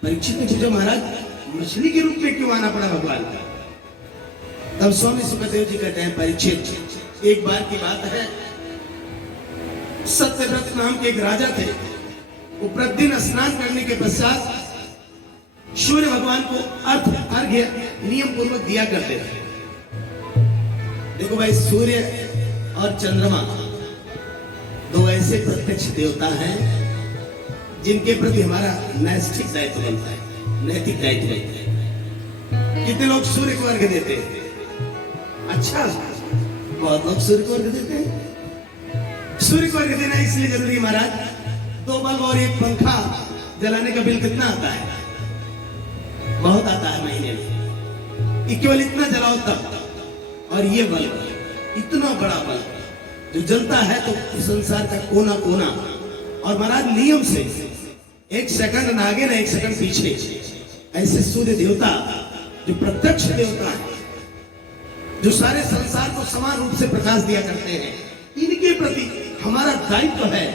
परीक्षित ने पूछा महाराज मछली के रूप में क्यों आना पड़ा भगवान का? तब स्वामी सुखदेव जी कहते हैं परीक्षित एक बार की बात है, सत्यव्रत नाम के एक राजा थे। वो प्रतिदिन स्नान करने के पश्चात सूर्य भगवान को अर्घ्य नियम पूर्वक दिया करते थे। देखो भाई, सूर्य और चंद्रमा दो ऐसे प्रत्यक्ष देवता हैं जिनके प्रति हमारा नैष्ठिक दायित्व बनता है, नैतिक दायित्व बनता है। कितने लोग सूर्य को अर्घ्य देते हैं? अच्छा, बहुत लोग सूर्य को अर्घ्य देते हैं। सूर्य को अर्घ्य देना इसलिए जरूरी महाराज, 2 बल्ब और 1 पंखा जलाने का बिल कितना आता है? बहुत आता है महीने में। केवल इतना जलाओ तब। और ये बल्ब इतना बड़ा बल्ब जो जलता है तो संसार का कोना कोना, और महाराज नियम से 1 सेकंड न आगे न 1 सेकंड पीछे, ऐसे सूर्य देवता जो प्रत्यक्ष देवता है, जो सारे संसार को समान रूप से प्रकाश दिया करते हैं, इनके प्रति हमारा दायित्व है।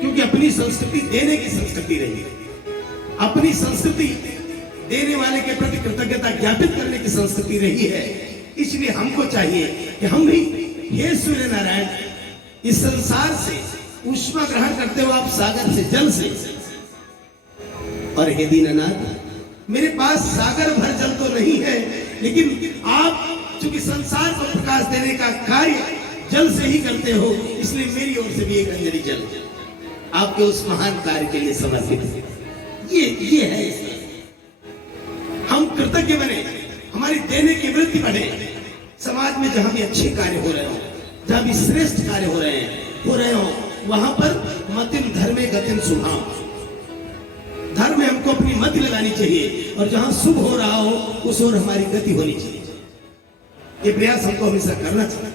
क्योंकि अपनी संस्कृति देने की संस्कृति रही है, अपनी संस्कृति देने वाले के प्रति कृतज्ञता ज्ञापित करने की संस्कृति रही है। इसलिए हमको चाहिए कि हम भी, हे सूर्य नारायण, इस संसार से ऊष्मा ग्रहण करते हो आप, सागर से, जल से, और हे दीननाथ मेरे पास सागर भर जल तो नहीं है, लेकिन आप चूंकि संसार को प्रकाश देने का कार्य जल से ही करते हो, इसलिए मेरी ओर से भी एक अंजलि जल आपके उस महान कार्य के लिए समर्पित है। ये है इसमें हम कृतज्ञ बने, हमारी देने की वृत्ति बढ़े। समाज में जहां भी अच्छे कार्य हो रहे हो, जहां भी श्रेष्ठ कार्य हो रहे हो, वहां पर मतिम धर्मे गतिम शुभाम, धर्म में हमको अपनी मति लगानी चाहिए, और जहां शुभ हो रहा हो उस ओर हमारी गति होनी चाहिए। ये प्रयास हमको हमेशा करना चाहिए।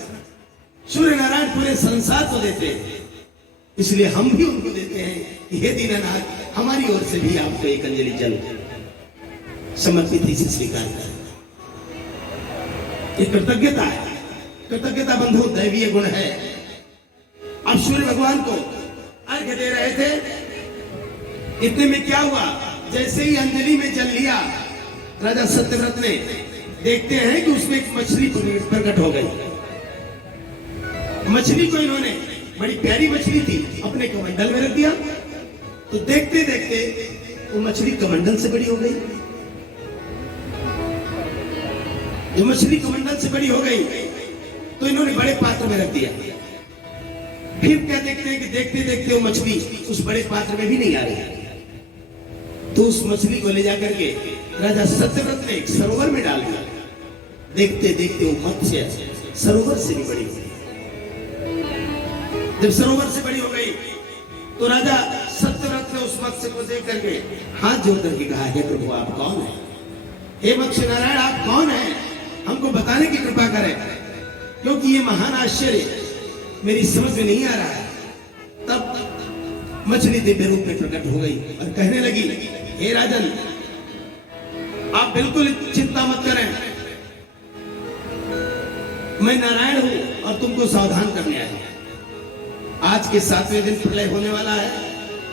सूर्य नारायण पूरे संसार को देते हैं, इसलिए हम भी उनको देते हैं कि हे दीननाथ हमारी ओर से भी आपको एक अंजलि जल समर्पित, इसे स्वीकार करें। ये कृतज्ञता है। कृतज्ञता बंधु दैवीय गुण है। अब सूर्य भगवान को अर्घ्य दे रहे थे, इतने में क्या हुआ, जैसे ही अंजलि में जल लिया राजा सत्यव्रत ने, देखते हैं कि उसमें एक मछली प्रकट हो गई। मछली को इन्होंने, बड़ी प्यारी मछली थी, अपने कमंडल में रख दिया। तो देखते देखते वो मछली कमंडल से बड़ी हो गई। जो मछली कमंडल से बड़ी हो गई तो इन्होंने बड़े पात्र में रख दिया। फिर क्या देखते हैं कि देखते देखते वो मछली उस बड़े पात्र में भी नहीं आ रही। तो उस मछली को ले जाकर के राजा सत्यव्रत ने एक सरोवर में डाल दिया। देखते देखते वो मत्स्य सरोवर से भी बड़ी हो गई। जब सरोवर से बड़ी हो गई तो राजा सत्यव्रत ने उस मत्स्य को देख करके हाथ जोड़ करके कहा, हे प्रभु आप कौन है? हे मत्स्य नारायण आप कौन है? हमको बताने की कृपा करें, क्योंकि ये महान आश्चर्य मेरी समझ में नहीं आ रहा है। तब मछली दिव्य रूप में प्रकट हो गई और कहने लगी, हे राजन आप बिल्कुल चिंता मत करें, मैं नारायण हूं और तुमको सावधान करने आया। आज के 7वें दिन प्रलय होने वाला है।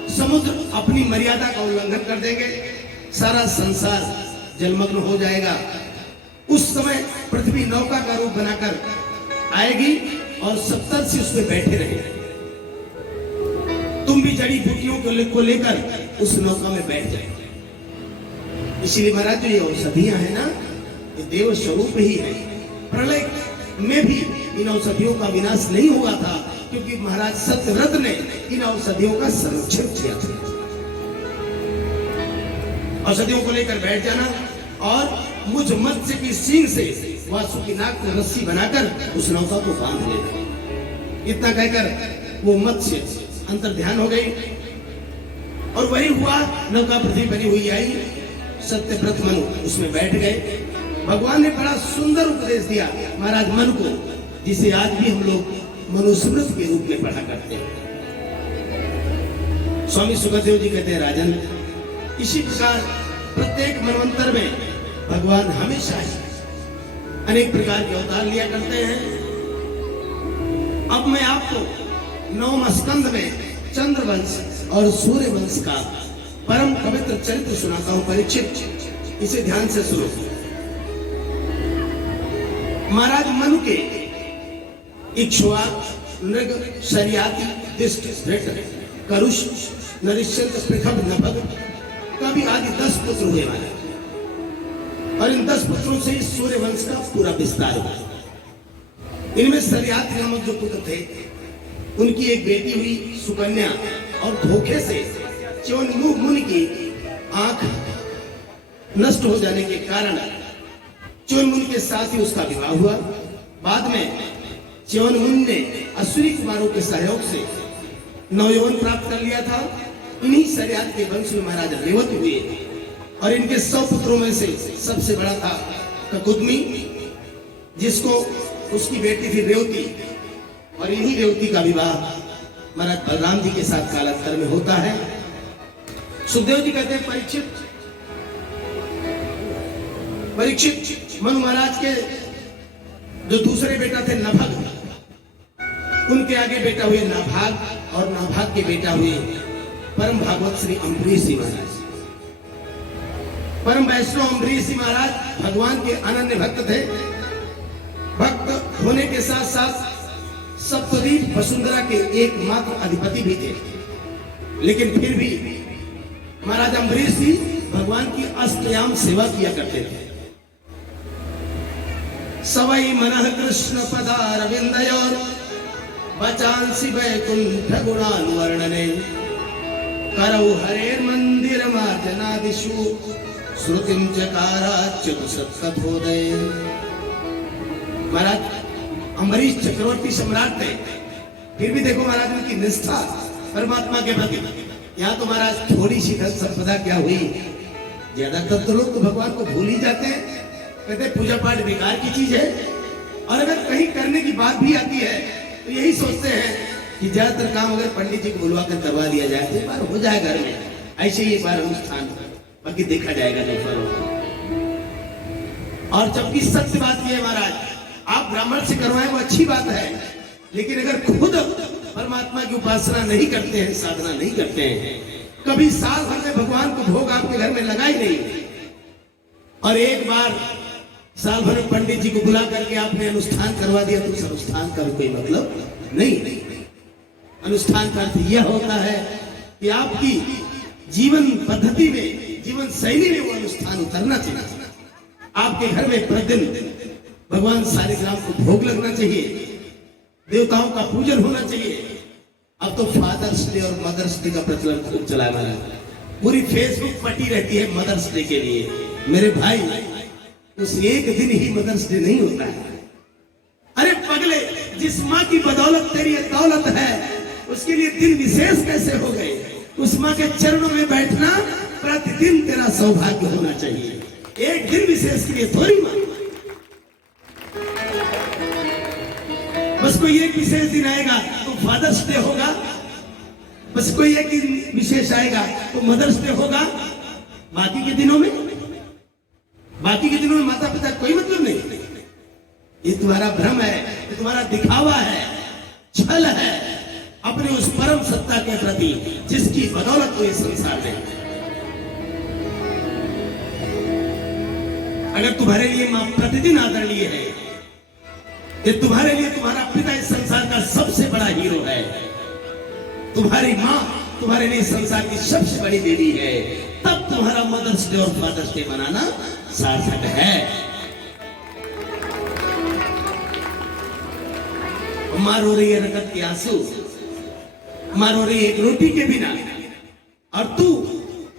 समुद्र अपनी मर्यादा का उल्लंघन कर देंगे, सारा संसार जलमग्न हो जाएगा। उस समय पृथ्वी नौका का रूप बनाकर आएगी और सप्तर्षि उस पे बैठे रहेंगे। तुम भी जड़ी बूटियों को लेकर उस नौका में बैठ जाएंगे। इसलिए महाराज जो ये औषधियां है ना, ये देव स्वरूप ही है। प्रलय में भी इन औषधियों का विनाश नहीं हुआ था, क्योंकि महाराज सत्यव्रत ने इन औषधियों का संरक्षण किया था। औषधियों को लेकर बैठ जाना और मुझ मत्स्य की सींग से वासुकी नाग को रस्सी बनाकर उस नौका को बांध लेना। इतना कहकर वो मत्स्य अंतर ध्यान हो गई और वही हुआ। नौका पृथ्वी बनी हुई आई, सत्यव्रत मनु उसमें बैठ गए। भगवान ने बड़ा सुंदर उपदेश दिया महाराज मन को, जिसे आज भी हम लोग मनुस्मृति के रूप में पढ़ा करते हैं। स्वामी सुखदेव जी कहते हैं, राजन, इसी प्रकार प्रत्येक मनवंतर में भगवान हमेशा ही अनेक प्रकार के अवतार लिया करते हैं। अब मैं आपको 9वें स्कंद में चंद्रवंश और सूर्यवंश का परम पवित्र चरित्र सुनाता हूं। परीक्षित, इसे ध्यान से सुनो। महाराज मनु के इक्ष्वाक, नृग, शर्याति, दिष्ट, धृत, करुष, नरिष्यंत, पृथक, नभग कभी आदि 10 पुत्र हुए महाराज। और इन 10 पुत्रों से इस सूर्यवंश का पूरा विस्तार हुआ। इनमें शर्याति नामक जो पुत्र थे, उनकी एक बेटी हुई सुकन्या, और धोखे से च्यवनमुख मुनि की आंख नष्ट हो जाने के कारण च्यवनमुनि के साथ ही उसका विवाह हुआ। बाद में च्यवनमुनि ने असुरी कुमारों के सहयोग से नवयौवन प्राप्त कर लिया था। इन्हीं शर्यात के वंश में महाराज रेवती हुए और इनके 100 पुत्रों में से सबसे बड़ा था ककुदमी, जिसको उसकी बेटी थी रेवती। और इन्हीं रेवती का विवाह महाराज बलराम जी के साथ कालांतर में होता है। सुखदेव जी कहते हैं, परीक्षित मनु महाराज के जो दूसरे बेटा थे नभग, उनके आगे बेटा हुए नाभाग, और नाभाग के बेटा हुए परम भागवत श्री अम्बरीश जी महाराज। परम वैष्णव अम्बरीश जी महाराज भगवान के अनन्य भक्त थे। भक्त होने के साथ साथ सप्तद्वीप वसुंधरा के एकमात्र अधिपति भी थे। लेकिन फिर भी महाराज अम्बरीश जी भगवान की अष्टयाम सेवा किया करते थे। सवै मनः कृष्ण पदारविंदयोर वचांसि वैकुंठ गुणानुवर्णने करौ हरेर मंदिर मार्जनादिषु श्रुतिं चकाराच्युत सत्कथोदय। महाराज अम्बरीश चक्रवर्ती सम्राट थे, फिर भी देखो महाराज उनकी निष्ठा परमात्मा के प्रति। यहाँ तो महाराज थोड़ी सी धन संपदा क्या हुई, ज्यादातर तो लोग तो भगवान को भूल ही जाते हैं, कहते हैं पूजा पाठ बेकार की चीज है। और अगर कहीं करने की बात भी आती है तो यही सोचते हैं कि ज्यादातर काम अगर पंडित जी को बुलवा कर करवा दिया जाए तो एक बार हो जाए घर में, ऐसे ही एक बार अनुष्ठान, बाकी देखा जाएगा नहीं फल। और जबकि सत्य बात यह है महाराज, आप ब्राह्मण से करवाएं वो अच्छी बात है, लेकिन अगर खुद परमात्मा की उपासना नहीं करते हैं, साधना नहीं करते हैं, कभी साल भर में भगवान को भोग आपके घर में लगा ही नहीं, और एक बार साल भर में पंडित जी को बुला करके आपने अनुष्ठान करवा दिया तो उस अनुष्ठान का कोई मतलब नहीं। अनुष्ठान का अर्थ यह होता है कि आपकी जीवन पद्धति में, जीवन शैली में वो अनुष्ठान उतरना चाहिए। आपके घर में प्रतिदिन भगवान सालिग्राम को भोग लगना चाहिए, देवताओं का पूजन होना चाहिए। अब तो फादर्स डे और मदर्स डे का प्रचलन खूब चला रहा है, पूरी फेसबुक पटी रहती है मदर्स डे के लिए। मेरे भाई, उस एक दिन ही मदर्स डे नहीं होता है। अरे पगले, जिस माँ की बदौलत तेरी दौलत है, उसके लिए दिन विशेष कैसे हो गए? उस माँ के चरणों में बैठना प्रतिदिन तेरा सौभाग्य होना चाहिए, एक दिन विशेष के लिए थोड़ी माँ। बस कोई एक विशेष दिन आएगा तो फादर्स डे होगा, बस कोई एक दिन विशेष आएगा तो मदर्स डे होगा, बाकी के दिनों में माता पिता कोई मतलब नहीं। ये तुम्हारा भ्रम है, ये तुम्हारा दिखावा है, छल है। अपने उस परम सत्ता के प्रति जिसकी बदौलत को इस संसार में। अगर तुम्हारे लिए मां प्रतिदिन आदरणीय है, ये तुम्हारे लिए तुम्हारा पिता इस संसार का सबसे बड़ा हीरो है, तुम्हारी मां तुम्हारे लिए संसार की सबसे बड़ी देवी है, तब तुम्हारा मदर्स डे और फादर्स डे मनाना सार्थक है। मां रो रही है रगत के आंसू, मां रो रही है एक रोटी के बिना, और तू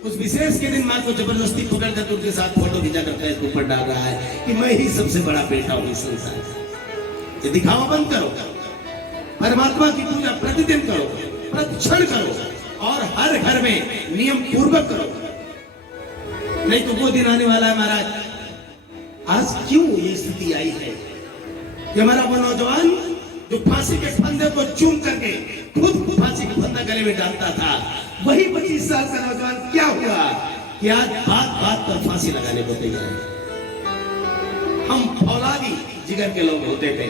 उस विशेष के दिन मां को जबरदस्ती पकड़ कर उनके साथ फोटो खींचा कर फेसबुक पर डाल रहा है कि मैं ही सबसे बड़ा बेटा हूं इस संसार का। ये दिखावा बंद करो, परमात्मा की पूजा प्रतिदिन करो, प्रतिक्षण करो, और हर घर में नियम पूर्वक करो। नहीं तो वो दिन आने वाला है महाराज। आज क्यों ये स्थिति आई है कि हमारा वो नौजवान जो फांसी के फंदे को चूम करके खुद फांसी का फंदा गले में डालता था, वही 25 साल का नौजवान क्या हुआ कि आज बात बात पर फांसी लगाने को तैयार है। हम फौलादी जिगर के लोग होते थे,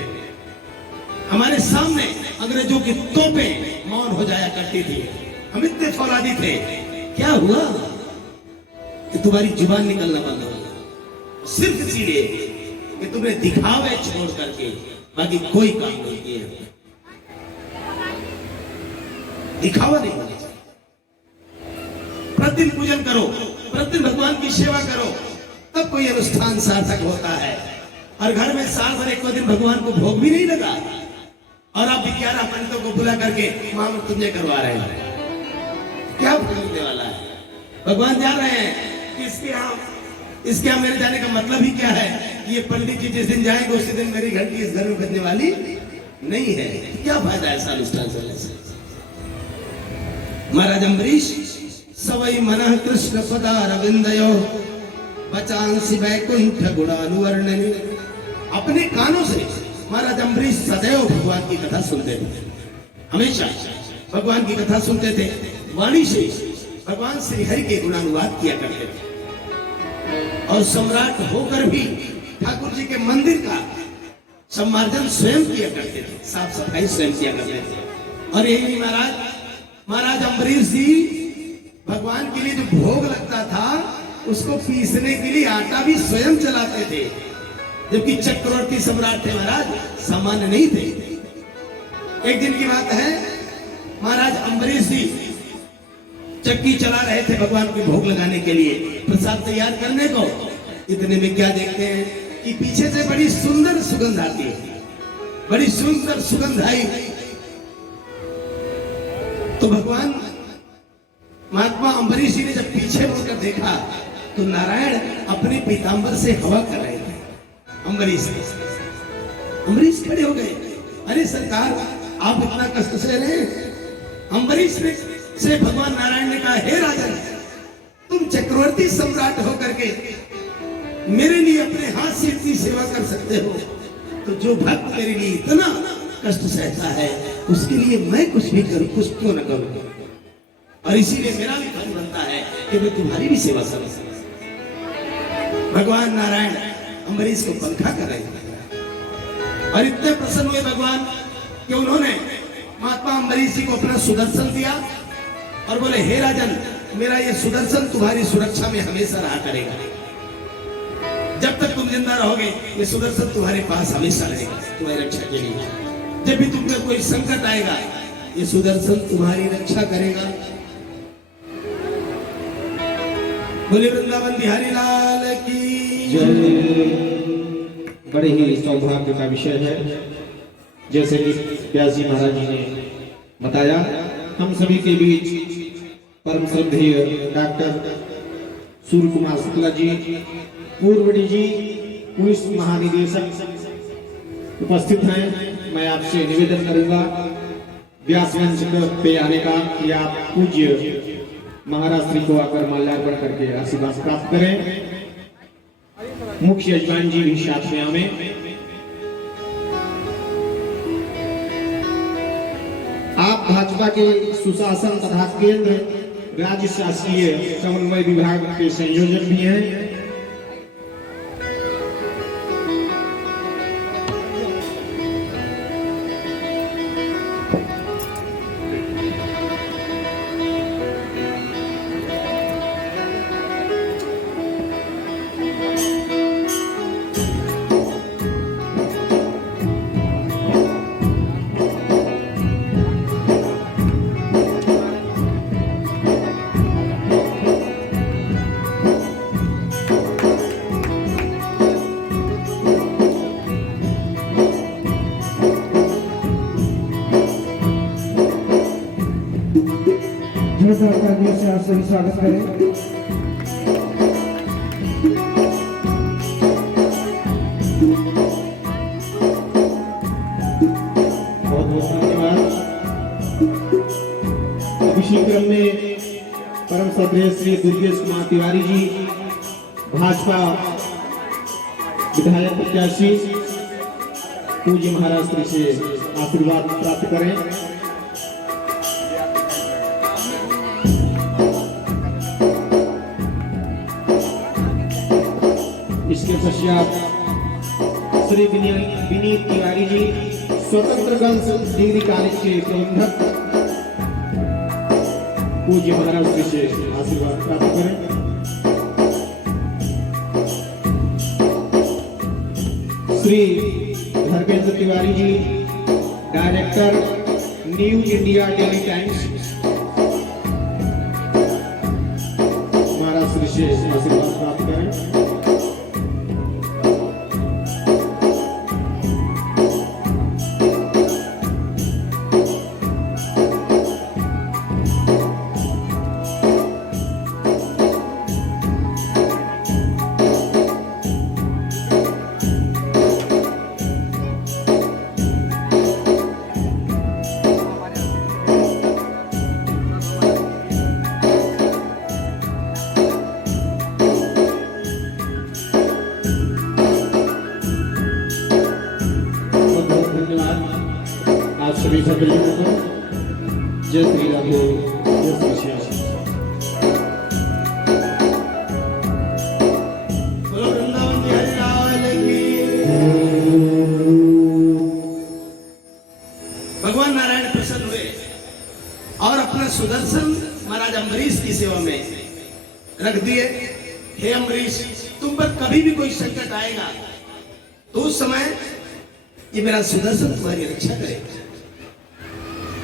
हमारे सामने अंग्रेजों की तोपें मौन हो जाया करती थी, हम इतने फौलादी थे। क्या हुआ कि तुम्हारी जुबान निकलना बंद हो गया, सिर्फ इसीलिए कि तुमने दिखावे छोड़ करके बाकी कोई काम नहीं किया। दिखावा नहीं होना चाहिए। प्रतिदिन पूजन करो, प्रतिदिन भगवान की सेवा करो, तब कोई अनुष्ठान सार्थक होता है। और घर में साल भर एक दिन भगवान को भोग भी नहीं लगा, और आप 11 पंडितों को बुला करके मां तुझे करवा रहे हैं, क्या मिलने वाला है? भगवान जान रहे हैं कि इसके यहाँ मेरे जाने का मतलब ही क्या है। ये पंडित जी जिस दिन जाएंगे उसी दिन मेरी घंटी इस घर में बजने वाली नहीं है। क्या फायदा है ऐसा अनुष्ठान चलने से? महाराज अम्बरीश सवई मनः कृष्ण पदारविंदयो बचांसी वैकुंठ गुणानुवर्णनि। अपने कानों से महाराज अम्बरीश सदैव भगवान की कथा सुनते थे, हमेशा भगवान की कथा सुनते थे, वाणी से भगवान श्री हरि के गुणानुवाद किया करते थे, और सम्राट होकर भी ठाकुर जी के मंदिर का सम्मार्जन स्वयं किया करते थे, साफ सफाई स्वयं किया करते थे। और यही महाराज अम्बरीश जी भगवान के लिए जो भोग लगता था उसको पीसने के लिए आटा भी स्वयं चलाते थे, जबकि चक्रवर्ती सम्राट थे महाराज, सामान्य नहीं थे। एक दिन की बात है, महाराज अम्बरीश जी चक्की चला रहे थे भगवान के भोग लगाने के लिए, प्रसाद तैयार करने को। इतने में क्या देखते हैं कि पीछे से बड़ी सुंदर सुगंध आती है, बड़ी सुंदर सुगंध आई। तो भगवान महात्मा अम्बरीश जी ने जब पीछे मुड़कर देखा तो नारायण अपने पीतांबर से हवा कर रहे थे। अम्बरीश खड़े हो गए, अरे सरकार आप इतना कष्ट से रहे। अम्बरीश से भगवान नारायण ने कहा, हे राजन, तुम चक्रवर्ती सम्राट होकर के मेरे लिए अपने हाथ से इतनी सेवा कर सकते हो, तो जो भक्त मेरे लिए इतना कष्ट सहता है उसके लिए मैं कुछ भी करूं, कुछ क्यों न करूं। और इसीलिए मेरा भी फर्ज बनता है कि मैं तुम्हारी भी सेवा करूं। भगवान नारायण अम्बरीश को पंखा कर रहे थे, और इतने प्रसन्न हुए भगवान कि उन्होंने महात्मा अम्बरीश जी को अपना सुदर्शन दिया और बोले, हे राजन, मेरा ये सुदर्शन तुम्हारी सुरक्षा में हमेशा रहा करेगा। जब तक तुम जिंदा रहोगे ये सुदर्शन तुम्हारे पास हमेशा रहेगा, तुम्हारी रक्षा के लिए। जब भी तुम पर कोई संकट आएगा ये सुदर्शन तुम्हारी रक्षा करेगा। बोले वृंदावन बिहारी लाल की जय। बड़े ही सौभाग्य का विषय है, जैसे कि व्यास जी महाराज जी ने बताया। हम सभी के बीच परम श्रद्धेय डॉक्टर सूर्य कुमार शुक्ला जी, पूर्व डीजी पुलिस महानिदेशक उपस्थित हैं। मैं आपसे निवेदन करूंगा व्यास मंच पे आने का कि आप पूज्य महाराज श्री को आकर माल्यार्पण करके आशीर्वाद प्राप्त करें। मुख्य यजमान जी भी साथ में आवे। आप भाजपा के सुशासन तथा केंद्र राज्य शासकीय समन्वय विभाग के संयोजक भी हैं। सरकार जी से आप सभी स्वागत करें। बहुत बहुत धन्यवाद। अब इसी क्रम में परम श्रद्धेय श्री दुर्गेश कुमार तिवारी जी भाजपा विधायक प्रत्याशी पूज्य महाराज श्री से आशीर्वाद प्राप्त करें। इसके पश्चात श्री विनीत तिवारी जी स्वतंत्र गर्ल्स डिग्री कॉलेज के प्रबंधक पूज्य महाराज श्री से आशीर्वाद प्राप्त करें। Shri Dharmendra Tiwari ji director News India Daily Times Maharaj Shri से आशीर्वाद प्राप्त करें। आप सभी सदस्यों को जय श्री राम, जय श्री श्याम। बोलो वृंदावन बिहारी लाल की। भगवान नारायण प्रसन्न हुए और अपना सुदर्शन महाराज अम्बरीश की सेवा में रख दिए। हे अम्बरीश, तुम पर कभी भी कोई संकट आएगा तो उस समय ये मेरा सुदर्शन तुम्हारी रक्षा करेगा।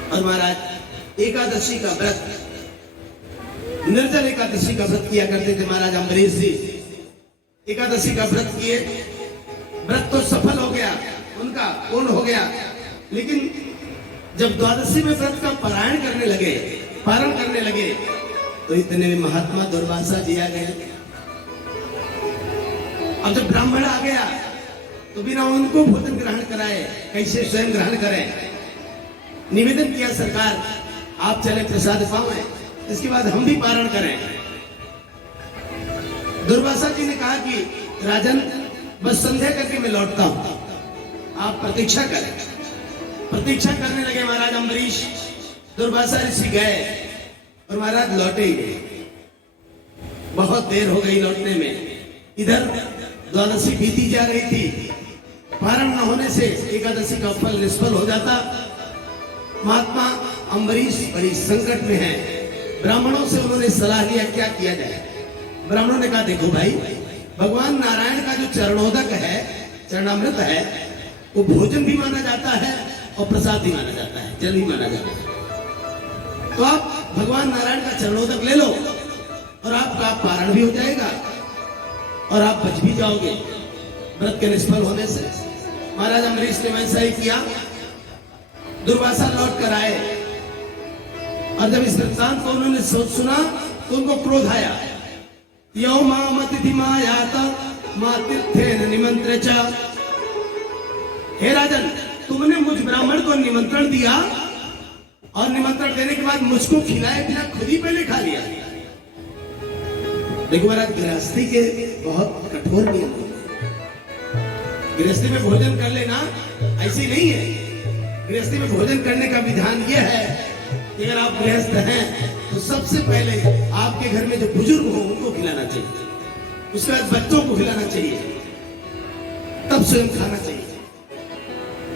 और महाराज एकादशी का व्रत, निर्जल एकादशी का व्रत किया करते थे महाराज अम्बरीश जी। एकादशी का व्रत किए, व्रत तो सफल हो गया, उनका पूर्ण हो गया। लेकिन जब द्वादशी में व्रत का पारायण करने लगे, पारण करने लगे, तो इतने में महात्मा दुर्वासा जी आ गए। अब जब ब्राह्मण आ गया तो बिना उनको भोजन ग्रहण कराए कैसे स्वयं ग्रहण करें। निवेदन किया, सरकार आप चले प्रसाद पाएं, इसके बाद हम भी पारण करें। दुर्वासा जी ने कहा कि राजन, बस संध्या करके मैं लौटता हूं, आप प्रतीक्षा करें। प्रतीक्षा करने लगे महाराज अम्बरीश। दुर्वासा ऋषि गए और महाराज लौटे ही नहीं। बहुत देर हो गई लौटने में। इधर द्वादशी बीती जा रही थी, पारण न होने से एकादशी का फल निष्फल हो जाता। महात्मा अम्बरीश बड़ी संकट में है। ब्राह्मणों से उन्होंने सलाह लिया क्या किया जाए। ब्राह्मणों ने कहा, देखो भाई, भगवान नारायण का जो चरणोदक है, चरणामृत है, वो भोजन भी माना जाता है और प्रसाद भी माना जाता है, जल भी माना जाता है। तो आप भगवान नारायण का चरणोदक ले लो और आपका पारण भी हो जाएगा और आप बच भी जाओगे व्रत के निष्फल होने से। महाराज अम्बरीश ने वैसा ही किया। दुर्वासा लौट कर आए और जब इस वृत्तांत को उन्होंने सुना तो उनको क्रोध आया। यो माम अतिथि मायाता मा तीर्थेन निमंत्रे च। हे राजन, तुमने मुझ ब्राह्मण को निमंत्रण दिया और निमंत्रण देने के बाद मुझको खिलाए बिना खुद ही पहले खा लिया। देखो महाराज, गृहस्थी के बहुत कठोर नियम होते हैं। गृहस्थी में भोजन कर लेना ऐसी नहीं है। गृहस्थी में भोजन करने का विधान यह है कि अगर आप गृहस्थ हैं तो सबसे पहले आपके घर में जो बुजुर्ग हो उनको खिलाना चाहिए, उसके बाद बच्चों को खिलाना चाहिए, तब स्वयं खाना चाहिए।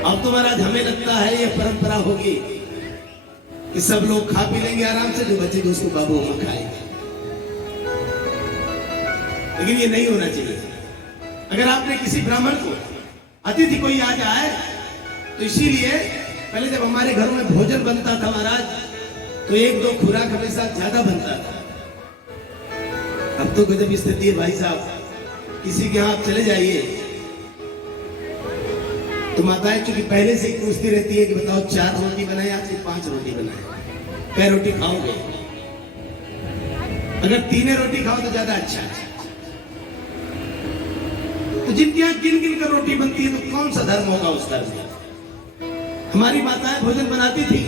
अब तो महाराज हमें लगता है यह परंपरा होगी कि सब लोग खा पी लेंगे आराम से, जो बच्चे उसको बाबू हम खाएंगे। लेकिन ये नहीं होना चाहिए। अगर आपने किसी ब्राह्मण को, अतिथि कोई आ जाए, तो इसीलिए पहले जब हमारे घरों में भोजन बनता था महाराज, तो एक दो खुराक हमेशा ज्यादा बनता था। अब तो गजब स्थिति है भाई साहब। किसी के यहाँ आप चले जाइए तो माताएं चूंकि पहले से ही पूछती रहती है कि बताओ 4 रोटी बनाए आज कि 5 रोटी बनाए, कै रोटी खाओगे। अगर तीने रोटी खाओ तो ज्यादा अच्छा है। तो जिनके यहाँ गिन गिन कर रोटी बनती है तो कौन सा धर्म होगा उस धर्म में? हमारी माताएं भोजन बनाती थी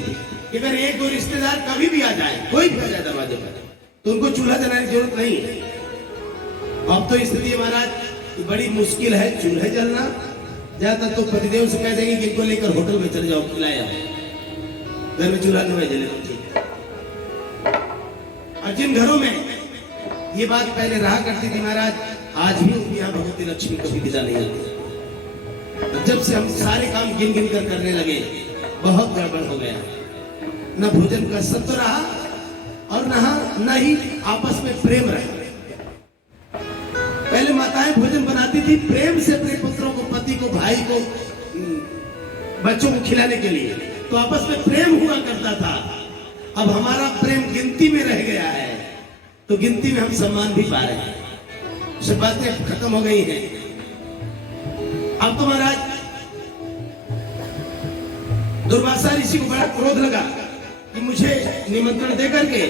कि अगर एक दो रिश्तेदार कभी भी आ जाए, कोई भी आ जाए दरवाजे पर, तो उनको चूल्हा जलाने की जरूरत नहीं है। अब तो इसलिए महाराज बड़ी मुश्किल है चूल्हे जलना। ज्यादा तो पतिदेव से कह देंगे कि इनको लेकर होटल में चले जाओ, खिलाया घर में चूल्हा नहीं जले तो ठीक है। और जिन घरों में ये बात पहले रहा करती थी महाराज, आज भी उनके यहाँ भगवती लक्ष्मी कभी विदा नहीं आती। जब से हम सारे काम गिन गिन कर करने लगे, बहुत गड़बड़ हो गया। न भोजन का सत्व रहा और न ही आपस में प्रेम रहा। पहले माताएं भोजन बनाती थी प्रेम से अपने पुत्रों को, पति को, भाई को, बच्चों को खिलाने के लिए, तो आपस में प्रेम हुआ करता था। अब हमारा प्रेम गिनती में रह गया है, तो गिनती में हम सम्मान भी पा रहे हैं, सब बातें खत्म हो गई हैं। अब तो महाराज दुर्वासा ऋषि को बड़ा क्रोध लगा कि मुझे निमंत्रण दे करके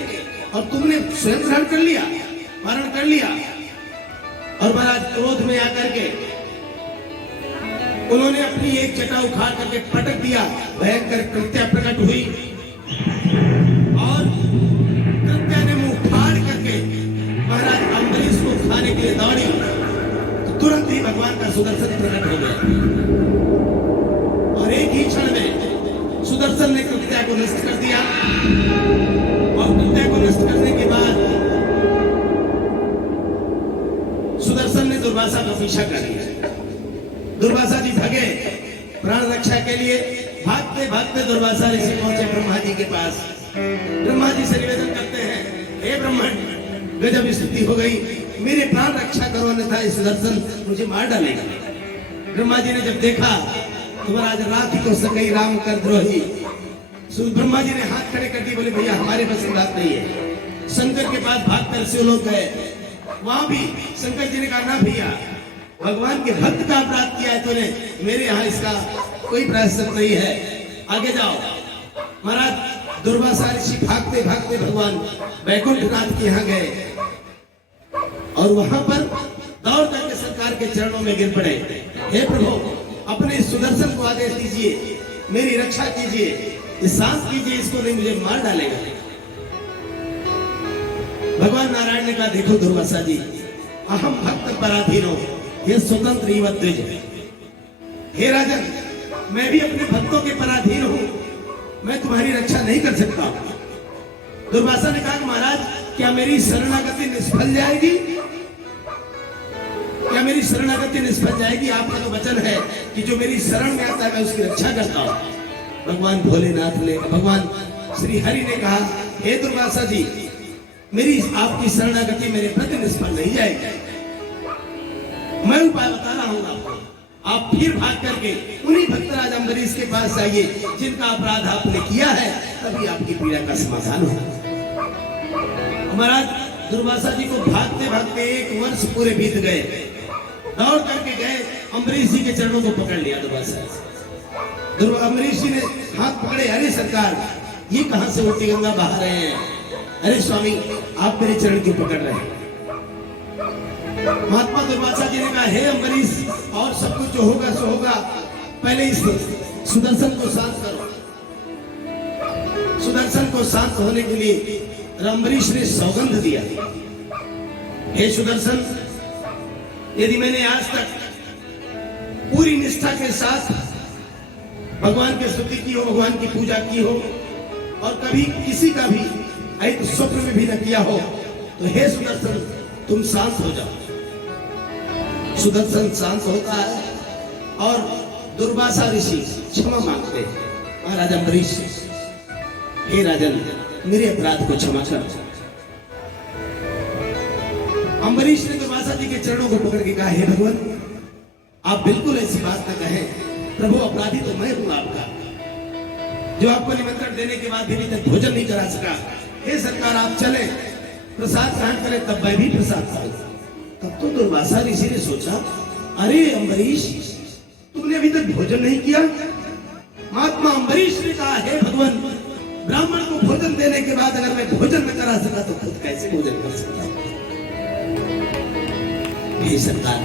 और तुमने स्वयं ग्रहण कर लिया, पारण कर लिया। और महाराज क्रोध में आकर के उन्होंने अपनी एक जटा उखाड़ करके पटक दिया। भयंकर कृत्या प्रकट हुई और कृत्या ने मुंह फाड़ करके महाराज अम्बरीश को खाने के लिए दौड़ी, तो तुरंत ही भगवान का सुदर्शन प्रकट हो गया और एक ही क्षण में सुदर्शन ने कृत्या को नष्ट कर दिया। और कृत्या को नष्ट करने के बाद सुदर्शन ने दुर्वासा का पीछा कर लिया। दुर्वासा जी भगे प्राण रक्षा के लिए। भागते भागते दुर्वासा ऋषि पहुंचे ब्रह्मा जी के पास। ब्रह्मा जी से निवेदन करते हैं, हे ब्रह्मण, गजब स्थिति हो गई, मेरे प्राण रक्षा करो अन्यथा इस सुदर्शन मुझे मार डालेगा। ब्रह्मा जी ने जब देखा तो महाराज रात को सकई राम कर द्रोही। ब्रह्मा जी ने हाथ खड़े कर दिए, बोले भैया हमारे बस की बात नहीं है। शंकर के पास भागकर शिवलोक गए, वहां भी शंकर जी ने कहा ना भैया, भगवान के भक्त का अपराध किया है तूने, मेरे यहाँ इसका कोई प्रायश्चित नहीं है, आगे जाओ। महाराज दुर्वासा ऋषि भागते भागते भगवान वैकुंठनाथ के यहाँ गए और वहां पर दौड़ करके सरकार के चरणों में गिर पड़े। हे प्रभु, अपने सुदर्शन को आदेश दीजिए, मेरी रक्षा कीजिए, शांत कीजिए, इसको नहीं मुझे मार डालेगा। भगवान नारायण ने कहा, देखो दुर्वासा जी, अहम भक्त पराधीनो ये स्वतंत्र इवत द्विज। हे राजन, मैं भी अपने भक्तों के पराधीन हूं, मैं तुम्हारी रक्षा नहीं कर सकता। दुर्वासा ने कहा, महाराज क्या मेरी शरणागति निष्फल जाएगी? क्या मेरी शरणागति निष्फल जाएगी? आपका तो वचन है कि जो मेरी शरण में आता है मैं उसकी रक्षा करता हूं। भगवान भोलेनाथ ने, भगवान श्री हरि ने कहा, हे दुर्वासा जी, मेरी आपकी शरणागति मेरे प्रति निष्फल नहीं जाएगी। मैं उपाय बता रहा हूं आपको, आप फिर भाग करके उन्हीं भक्तराज अम्बरीश के पास जाइए जिनका अपराध आपने किया है, तभी आपकी पीड़ा का समाधान होगा। महाराज दुर्वासा जी को भागते भागते 1 वर्ष पूरे बीत गए। दौड़ करके गए, अम्बरीश जी के चरणों को पकड़ लिया दुर्वासा। अम्बरीश जी ने हाथ पकड़े, अरे सरकार, ये कहां से उल्टी गंगा बहा रहे हैं? अरे स्वामी, आप मेरे चरण क्यों पकड़ रहे हैं? महात्मा दुर्वासा जी ने कहा, हे अम्बरीश, और सब कुछ जो होगा सो होगा, पहले इस सुदर्शन को शांत करो। सुदर्शन को शांत होने के लिए अम्बरीश ने सौगंध दिया, हे सुदर्शन, यदि मैंने आज तक पूरी निष्ठा के साथ भगवान की स्तुति की हो, भगवान की पूजा की हो और कभी किसी का भी एक स्वप्न में भी न किया हो, तो हे सुदर्शन, तुम शांत हो जाओ। सुदर्शन शांत होता है और दुर्वासा ऋषि क्षमा मांगते हैं, महाराज अम्बरीश, हे राजन, मेरे अपराध को क्षमा कर। अम्बरीश ने दुर्वासा जी के चरणों को पकड़ के कहा, हे भगवान, आप बिल्कुल ऐसी बात न कहें, प्रभु अपराधी तो मैं हूं आपका, जो आपको निमंत्रण देने के बाद भी अभी तक भोजन नहीं करा सका। हे सरकार, आप चले, प्रसाद ग्रहण करें, तब मैं भी प्रसाद खाऊं। तब तो दुर्वासा ऋषि ने सोचा, अरे अम्बरीश, तुमने अभी तक भोजन नहीं किया? महात्मा अम्बरीश ने कहा, हे भगवान, ब्राह्मण को भोजन देने के बाद अगर मैं भोजन न करा सका तो खुद कैसे भोजन कर सकता हूं? हे सरकार,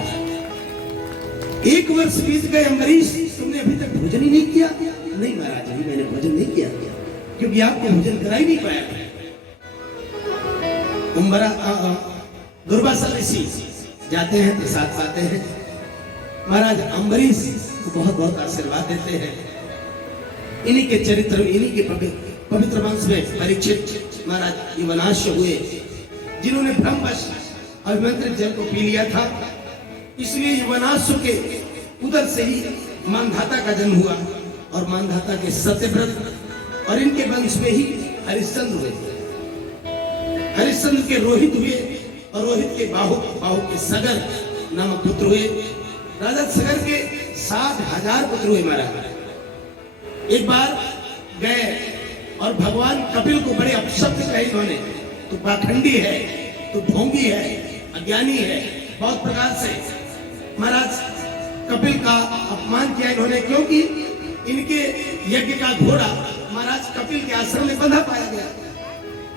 1 वर्ष बीत गए अम्बरीश, तुमने अभी तक भोजन ही नहीं किया? नहीं महाराज, अभी मैंने भोजन नहीं किया क्योंकि आपको भोजन करा ही नहीं पाया। दुर्वासा ऋषि जाते हैं, प्रसाद पाते हैं, महाराज अम्बरीश को बहुत बहुत आशीर्वाद देते हैं। इन्हीं के चरित्र, इन्हीं के पवित्र वंश में परीक्षित महाराज युवनाश्य हुए, जिन्होंने ब्रह्मवश अभिमंत्रित जल को पी लिया था। इसलिए युवनाश्य के उदर से ही मानधाता का जन्म हुआ और मानधाता के सत्यव्रत और इनके वंश में ही हरिश्चंद्र हुए। हरिश्चंद्र के रोहित हुए और रोहित के बाहु के सगर नामक पुत्र हुए। राजा सगर के 60,000 पुत्र हुए महाराज। एक बार गए और भगवान कपिल को बड़े अपशब्द कहे इन्होंने, तो पाखंडी है, तो ढोंगी है, अज्ञानी है, बहुत प्रकार से महाराज कपिल का अपमान किया इन्होंने, क्योंकि इनके यज्ञ का घोड़ा महाराज कपिल के आश्रम में बंधा पाया गया।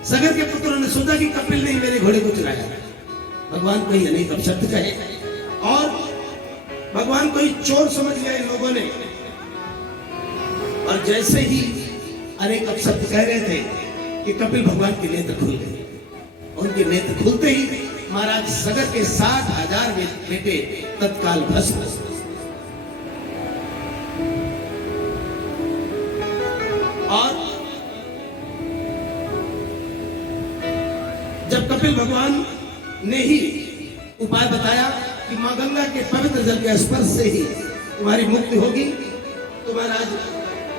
सगर के पुत्रों ने सोचा कि कपिल ने मेरे घोड़े को चुराया। भगवान को ही अनेक अपशब्द कहे और भगवान को ही चोर समझ लिया इन लोगों ने। और जैसे ही अनेक अपशब्द कह रहे थे कि कपिल भगवान के नेत्र खुल गए। उनके नेत्र खुलते ही महाराज सगर के 60,000 बेटे तत्काल भस्म। और जब कपिल भगवान ने ही उपाय बताया कि मां गंगा के पवित्र जल के स्पर्श से ही तुम्हारी मुक्ति होगी, तो महाराज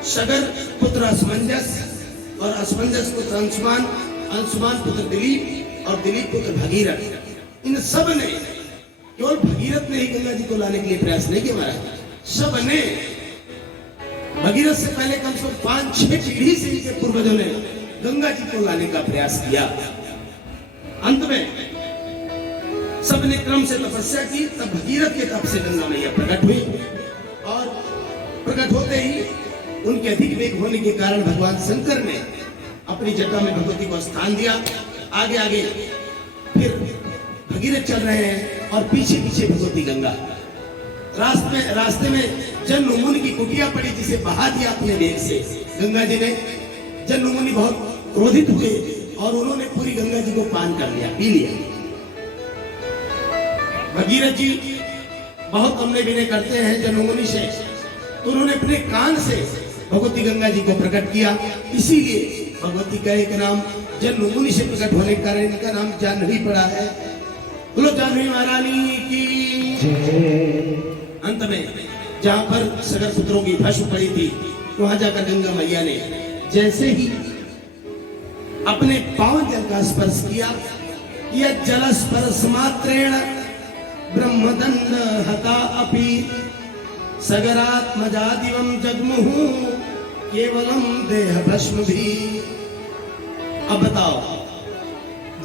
सगर पुत्र असमंजस और असमंजस पुत्र अंशुमान, अंशुमान पुत्र दिलीप और दिलीप पुत्र भगीरथ, इन सब ने, केवल भगीरथ ने ही गंगा जी को लाने के लिए प्रयास नहीं किया महाराज। सब ने, भगीरथ से पहले कम से कम 5-6 पीढ़ी से इनके पूर्वजों ने गंगा जी को लाने का प्रयास किया। अंत में सबने क्रम से तपस्या की, तब भगीरथ के तप से गंगा मैया प्रकट हुई और प्रकट होते ही उनके अधिक वेग होने के कारण भगवान शंकर ने अपनी जटा में भगवती को स्थान दिया। आगे आगे फिर भगीरथ चल रहे हैं और पीछे पीछे भगवती गंगा। रास्ते में जन्म मुनि की कुटिया पड़ी, जिसे बहा दिया अपने वेग से गंगा जी ने। जन्म मुनि बहुत क्रोधित हुए और उन्होंने पूरी गंगा जी को पान कर लिया, पी लिया। भगीरथ जी बहुत अमले विनय करते हैं जन्म मुनि से, तो उन्होंने अपने कान से भगवती गंगा जी को प्रकट किया। इसीलिए भगवती का एक नाम जन्म मुनि से प्रकट होने के कारण इनका नाम जाह्नवी पड़ा है। बोलो जाह्नवी महारानी की। अंत में जहां पर सगर पुत्रों की भस्म पड़ी थी, वहां जाकर गंगा मैया ने जैसे ही अपने पावन जल का स्पर्श किया, यह जल स्पर्श मात्रेण ब्रह्मदंड हता अपि सगरात्मजादिवं जगमुहु केवलम देह भस्म भी। अब बताओ,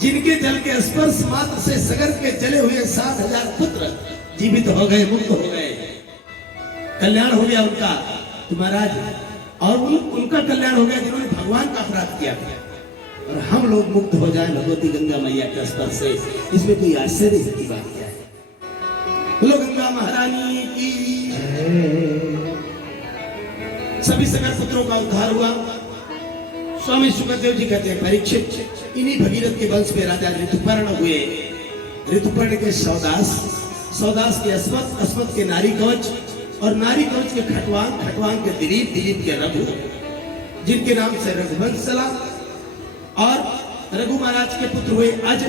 जिनके जल के स्पर्श मात्र से सगर के जले हुए 60,000 पुत्र जीवित हो गए, मुक्त हो गए, कल्याण हो गया उनका, तो महाराज और उनका कल्याण हो गया जिन्होंने भगवान का अपराध किया था। और हम लोग मुक्त हो जाए भगवती गंगा मैया के स्पर्श से, इसमें कोई आश्चर्य की बात क्या है? बोलो गंगा महारानी की। सभी सगर पुत्रों का उद्धार हुआ। स्वामी सुखदेव जी कहते हैं, परीक्षित इन्हीं भगीरथ के वंश में राजा ऋतुपर्ण हुए। ऋतुपर्ण के सौदास, सौदास के अस्मत, अस्मत के नारी कवच और नारी कवच के खटवांग, खटवांग के दिलीप, दिलीप के रघु, जिनके नाम से रघुवंश चला। और रघु महाराज के पुत्र हुए अज,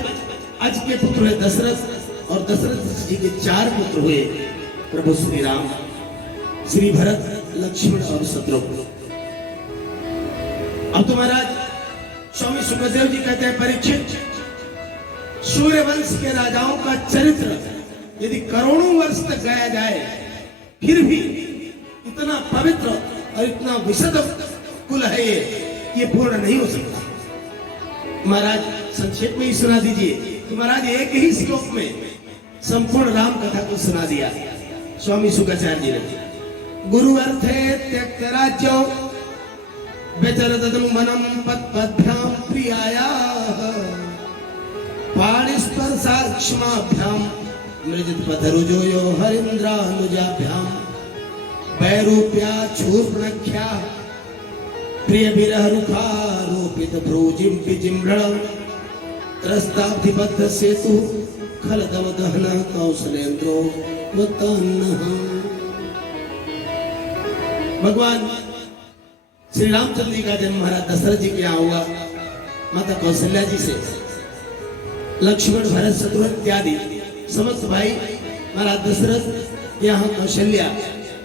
अज के पुत्र हुए दशरथ और दशरथ जी के 4 पुत्र हुए प्रभु श्री राम, श्री भरत, लक्ष्मण और शत्रुघ्न। अब तो महाराज स्वामी सुखदेव जी कहते हैं, परीक्षित सूर्यवंश के राजाओं का चरित्र यदि करोड़ों वर्ष तक गाया जाए, फिर भी इतना पवित्र और इतना विशद कुल है ये पूर्ण नहीं हो सकता। महाराज संक्षेप में ही सुना दीजिए। तो महाराज एक ही श्लोक में संपूर्ण राम कथा को सुना दिया स्वामी शुक्राचार्य जी ने। गुरु अर्थे त्यक्त राज्यो व्यचरदं वनं पद्भ्यां प्रियाया पाणिस्पर्शाक्ष्माभ्यां मृजित पथरुजो यो हरीन्द्रानुजाभ्यां वैरूप्या चूर्णख्या प्रिय विरह रुखारोपित भ्रूजिं विजिम्रण त्रस्ताब्धिबद्ध सेतु खलदव दहन कौशलेन्द्रो वतन्नः। भगवान श्री रामचंद्र जी का जन्म महाराज दशरथ जी के यहाँ हुआ, माता कौशल्या जी से लक्ष्मण भरत शत्रुघ्न इत्यादि समस्त भाई महाराज दशरथ यहाँ कौशल्या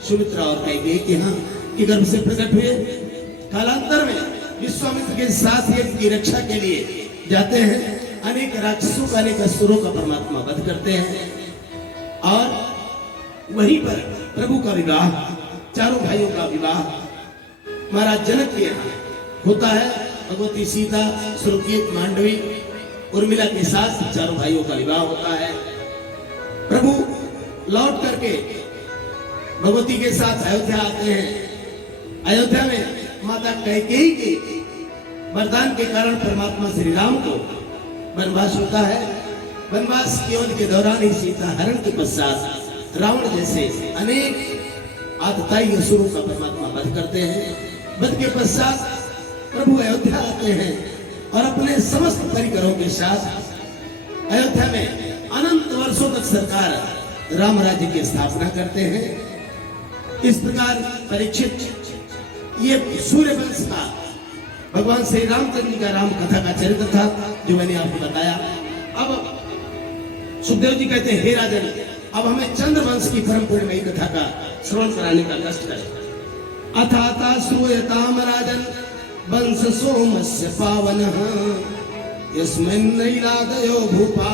सुमित्रा और कैकेयी के यहाँ के गर्भ से प्रकट हुए। कालांतर में विश्वामित्र के साथ यज्ञ की रक्षा के लिए जाते हैं, अनेक राक्षसों का अनेक असुरों का परमात्मा वध करते हैं और वहीं पर प्रभु का विवाह, चारों भाइयों का विवाह महाराज जनक के यहाँ होता है। भगवती सीता, सुरकेत, मांडवी, उर्मिला के साथ चारों भाइयों का विवाह होता है। प्रभु लौट करके भगवती के साथ अयोध्या आते हैं। अयोध्या में माता कैकेयी के वरदान के कारण परमात्मा श्री राम को वनवास होता है। वनवास केवल के दौरान ही सीता हरण के पश्चात रावण जैसे अनेक आतताई असुरों का परमात्मा वध करते हैं। वध के पश्चात प्रभु अयोध्या आते हैं और अपने समस्त परिकरों के साथ अयोध्या में अनंत वर्षों तक सरकार राम राज्य की स्थापना करते हैं। इस प्रकार परीक्षित ये सूर्य वंश का भगवान श्री रामचंद्र जी का राम कथा का चरित्र था जो मैंने आपको बताया। अब सुखदेव जी कहते हैं, हे राजन, अब हमें चंद्रवंश की परम पुण्यमयी कथा का श्रवण कराने का कष्ट करें। अथाता श्रूयताम राजन वंश सोमस्य पावनः यस्मिन् नैलादयो भूपा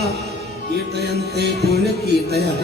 कीर्तयन्ते पुण्य कीर्तयः